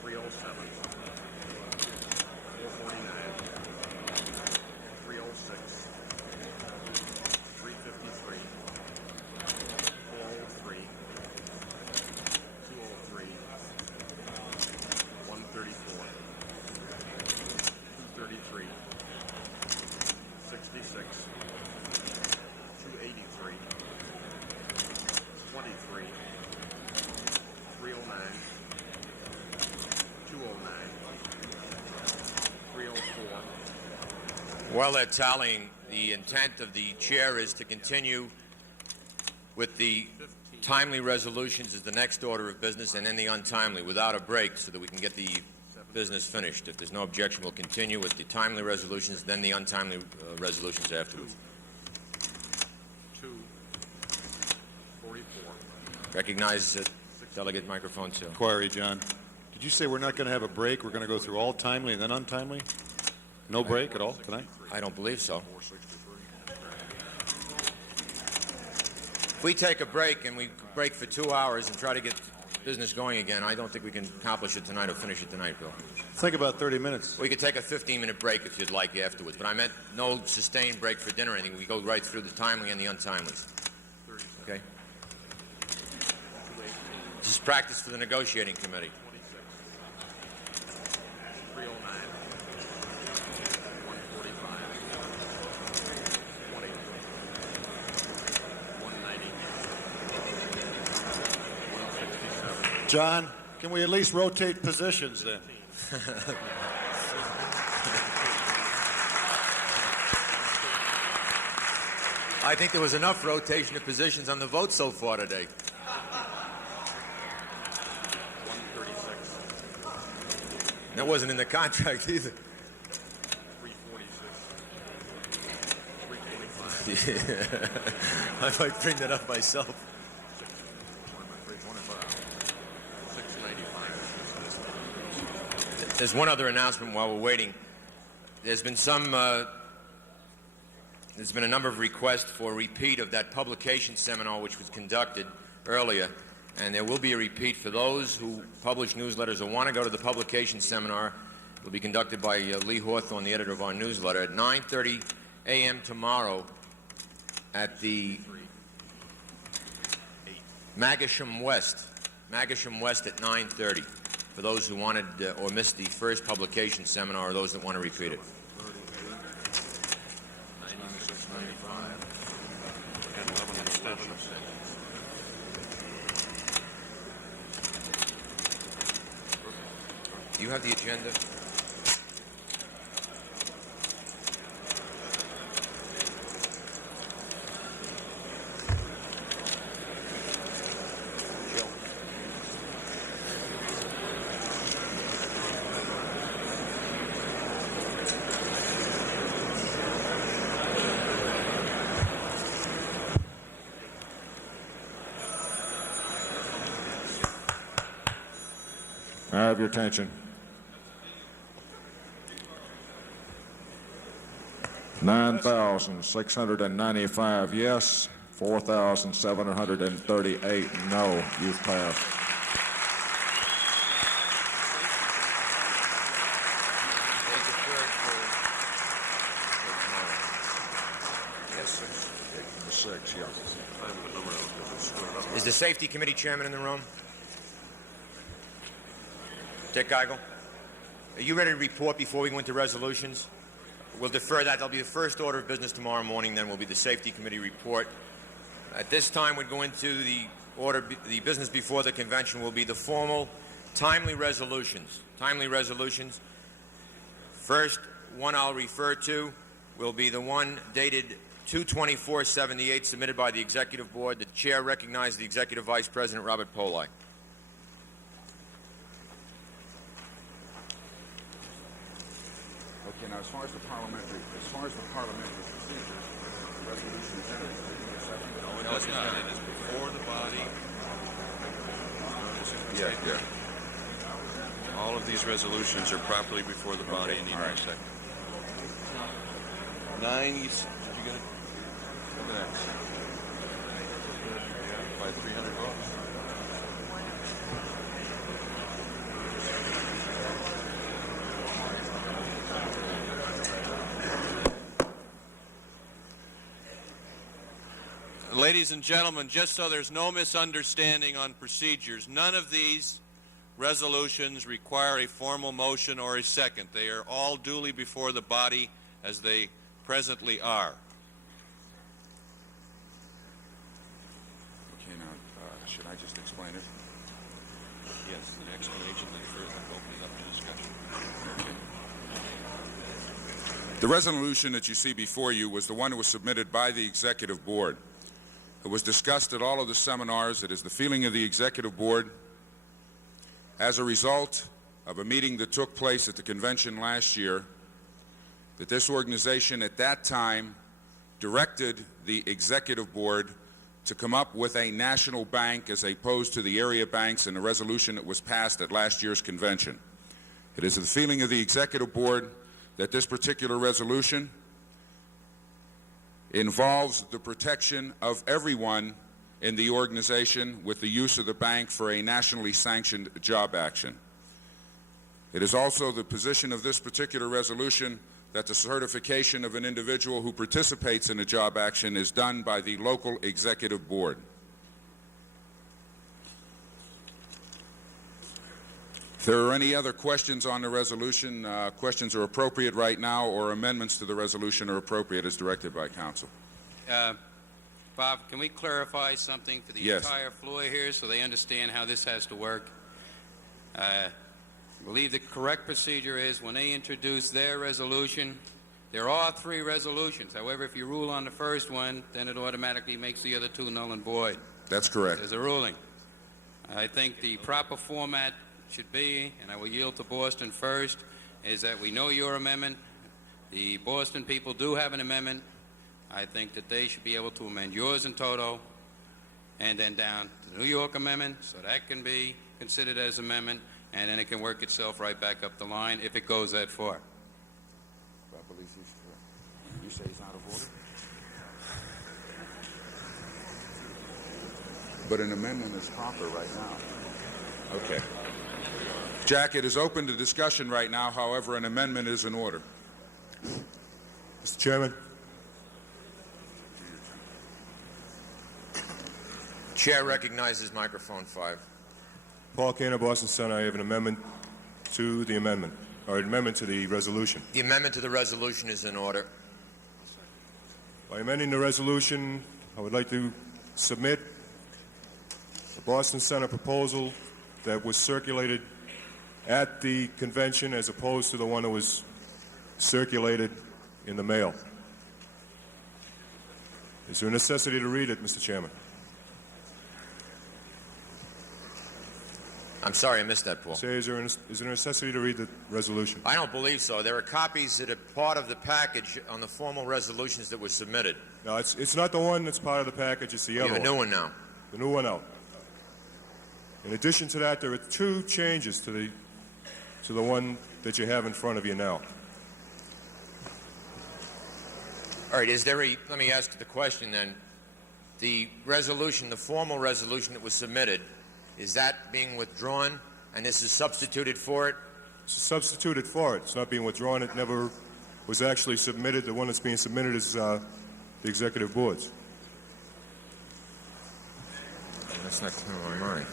307. 449. 306. 353. 403. 203. 134. 233. 66. 283. 23. 309. 209. 304. While they're tallying, the intent of the chair is to continue with the timely resolutions as the next order of business, and then the untimely without a break, so that we can get the business finished. If there's no objection, we'll continue with the timely resolutions, then the untimely resolutions afterwards. 244. Recognize delegate microphone 2. Inquiry, John. Did you say we're not going to have a break? We're going to go through all timely and then untimely? No break at all tonight? I don't believe so. If we take a break and we break for 2 hours and try to get business going again, I don't think we can accomplish it tonight or finish it tonight, Bill. Think about 30 minutes. We could take a 15-minute break if you'd like afterwards, but I meant no sustained break for dinner or anything. We go right through the timely and the untimelies. Okay? This is practice for the negotiating committee. 309. 145. 180. 190. 167. John, can we at least rotate positions then? I think there was enough rotation of positions on the vote so far today. 136. That wasn't in the contract either. 346. 345. I might bring that up myself. 695. There's one other announcement while we're waiting. There's been a number of requests for a repeat of that publication seminar which was conducted earlier, and there will be a repeat for those who publish newsletters or want to go to the publication seminar. It will be conducted by Lee Hawthorne, the editor of our newsletter, at 9:30 a.m. tomorrow at the Magisham West at 9:30. For those who wanted or missed the first publication seminar, or those that want to repeat it. 9695. And 11 abstentions. Do you have the agenda? your attention. 9,695 yes, 4,738 no. You've passed. Six, yeah. Is the Safety Committee Chairman in the room? Dick Geigel? Are you ready to report before we go into resolutions? We'll defer that. That'll be the first order of business tomorrow morning. Then will be the Safety Committee report. At this time, we'd go into the business before the convention will be the formal, timely resolutions. Timely resolutions. First one I'll refer to will be the one dated 2/24/78, submitted by the Executive Board. The Chair recognizes the Executive Vice President, Robert Polak. Okay, now as far as the parliamentary procedures, the resolution is entered. No, it's not. It is before the body. Yeah. All of these resolutions are properly before the body and need no second. 9, did you get it? Look at that. By 300 votes. Ladies and gentlemen, just so there's no misunderstanding on procedures, none of these resolutions require a formal motion or a second. They are all duly before the body as they presently are. Okay, now, should I just explain it? Yes, the next page and then further opening up to discussion. The resolution that you see before you was the one that was submitted by the Executive Board. It was discussed at all of the seminars. It is the feeling of the Executive Board, as a result of a meeting that took place at the convention last year, that this organization at that time directed the Executive Board to come up with a national bank as opposed to the area banks in the resolution that was passed at last year's convention. It is the feeling of the Executive Board that this particular resolution involves the protection of everyone in the organization with the use of the bank for a nationally sanctioned job action. It is also the position of this particular resolution that the certification of an individual who participates in a job action is done by the local Executive Board. If there are any other questions on the resolution, questions are appropriate right now, or amendments to the resolution are appropriate as directed by counsel. Bob, can we clarify something for the Yes. entire floor here so they understand how this has to work? I believe the correct procedure is when they introduce their resolution, there are 3 resolutions. However, if you rule on the first one, then it automatically makes the other 2 null and void. That's correct. There's a ruling. I think the proper format should be, and I will yield to Boston first, is that we know your amendment. The Boston people do have an amendment. I think that they should be able to amend yours in toto, and then down to the New York amendment, so that can be considered as amendment, and then it can work itself right back up the line if it goes that far. I believe you say he's out of order? But an amendment is proper right now. Okay. Jack, it is open to discussion right now. However, an amendment is in order. Mr. Chairman. Chair recognizes microphone 5. Paul Cantor, Boston Center. I have an amendment to the amendment, or an amendment to the resolution. The amendment to the resolution is in order. By amending the resolution, I would like to submit the Boston Center proposal that was circulated at the convention as opposed to the one that was circulated in the mail. Is there a necessity to read it, Mr. Chairman? I'm sorry, I missed that, Paul. Say, is there a necessity to read the resolution? I don't believe so. There are copies that are part of the package on the formal resolutions that were submitted. No, it's not the one that's part of the package. It's the You other have a one. new one now. The new one out. In addition to that, there are 2 changes to the to the one that you have in front of you now. All right, let me ask the question then. The resolution, the formal resolution that was submitted, is that being withdrawn and this is substituted for it? It's substituted for it. It's not being withdrawn. It never was actually submitted. The one that's being submitted is the executive board's. That's not clear on my mind.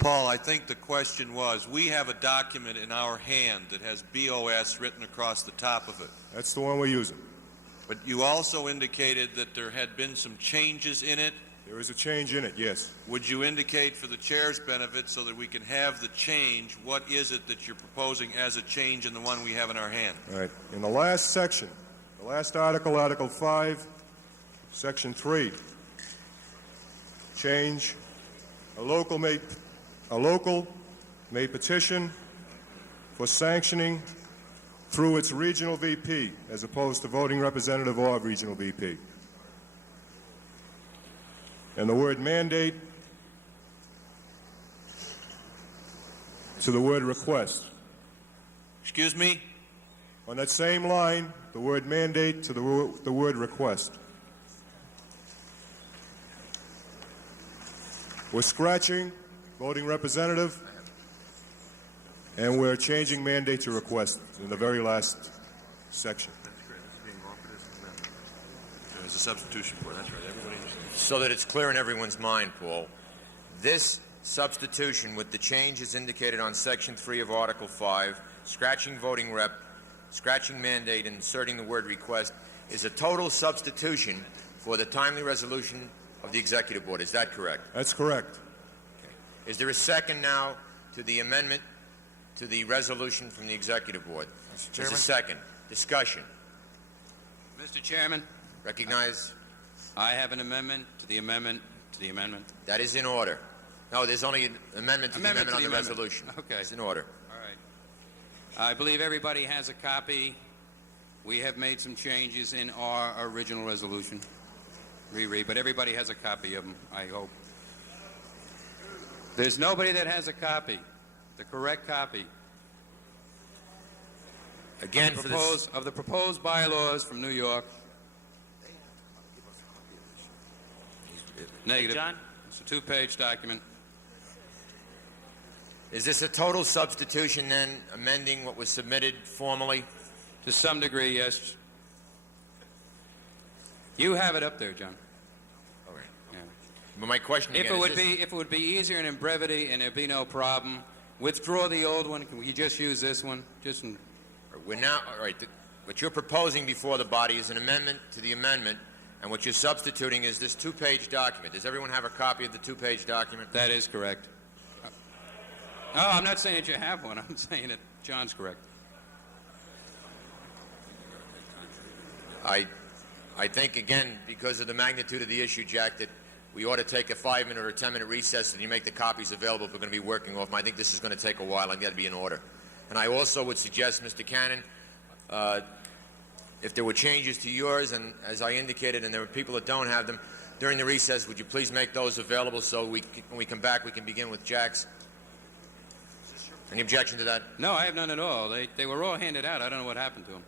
Paul, I think the question was, we have a document in our hand that has BOS written across the top of it. That's the one we're using. But you also indicated that there had been some changes in it. There is a change in it, yes. Would you indicate for the chair's benefit so that we can have the change, what is it that you're proposing as a change in the one we have in our hand? All right. In the last section, the last article, Article 5, Section 3, change, a local may petition for sanctioning through its regional VP as opposed to voting representative or regional VP. And the word mandate to the word request. Excuse me? On that same line, the word mandate to the word request. We're scratching voting representative, and we're changing mandate to request in the very last section. There's a substitution for it. That's right. Everybody understands. So that it's clear in everyone's mind, Paul, this substitution with the changes indicated on Section 3 of Article 5, scratching voting rep, scratching mandate, and inserting the word request, is a total substitution for the timely resolution of the Executive Board. Is that correct? That's correct. Okay. Is there a second now to the amendment to the resolution from the Executive Board? Mr. There's Chairman? a second. Discussion. Mr. Chairman, Recognize. I have an amendment to the amendment to the amendment. That is in order. No, there's only an amendment to the amendment on the resolution. Okay. It's in order. All right. I believe everybody has a copy. We have made some changes in our original resolution. Reread, but everybody has a copy of them, I hope. There's nobody that has a copy, the correct copy. Again, of the proposed bylaws from New York. Negative. John? It's a two-page document. Is this a total substitution then, amending what was submitted formally? To some degree, yes. You have it up there, John. Okay. Yeah. But my question again if it would be easier and in brevity and there'd be no problem, withdraw the old one. Can we just use this one? We're now, all right, what you're proposing before the body is an amendment to the amendment, and what you're substituting is this two-page document. Does everyone have a copy of the two-page document? That is correct. No, I'm not saying that you have one. I'm saying that John's correct. I think, again, because of the magnitude of the issue, Jack, that we ought to take a 5-minute or 10-minute recess and you make the copies available if we're going to be working off them. I think this is going to take a while. I think that would be in order. And I also would suggest, Mr. Cannon, if there were changes to yours, and as I indicated, and there are people that don't have them, during the recess, would you please make those available so when we come back, we can begin with Jack's? Any objection to that? No, I have none at all. They were all handed out. I don't know what happened to them.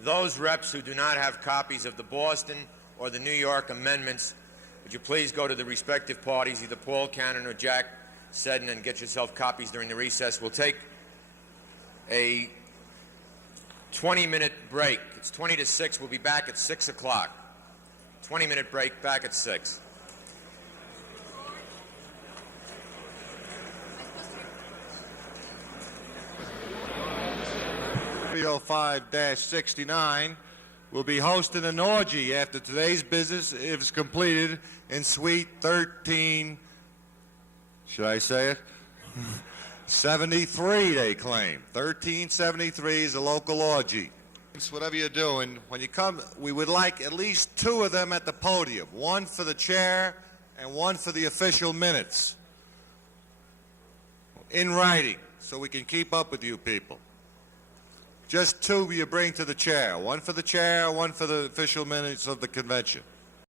Those reps who do not have copies of the Boston or the New York amendments, would you please go to the respective parties, either Paul Cannon or Jack Seddon, and get yourself copies during the recess. We'll take a 20-minute break. It's 20 to 6. We'll be back at 6 o'clock. 20-minute break, back at 6. .305-69 will be hosting an orgy after today's business is completed in Suite 13, should I say it? 73, they claim. 1373 is a local orgy. Whatever you're doing, when you come, we would like at least 2 of them at the podium, one for the chair and one for the official minutes, in writing, so we can keep up with you people. Just 2 you bring to the chair, one for the chair, one for the official minutes of the convention.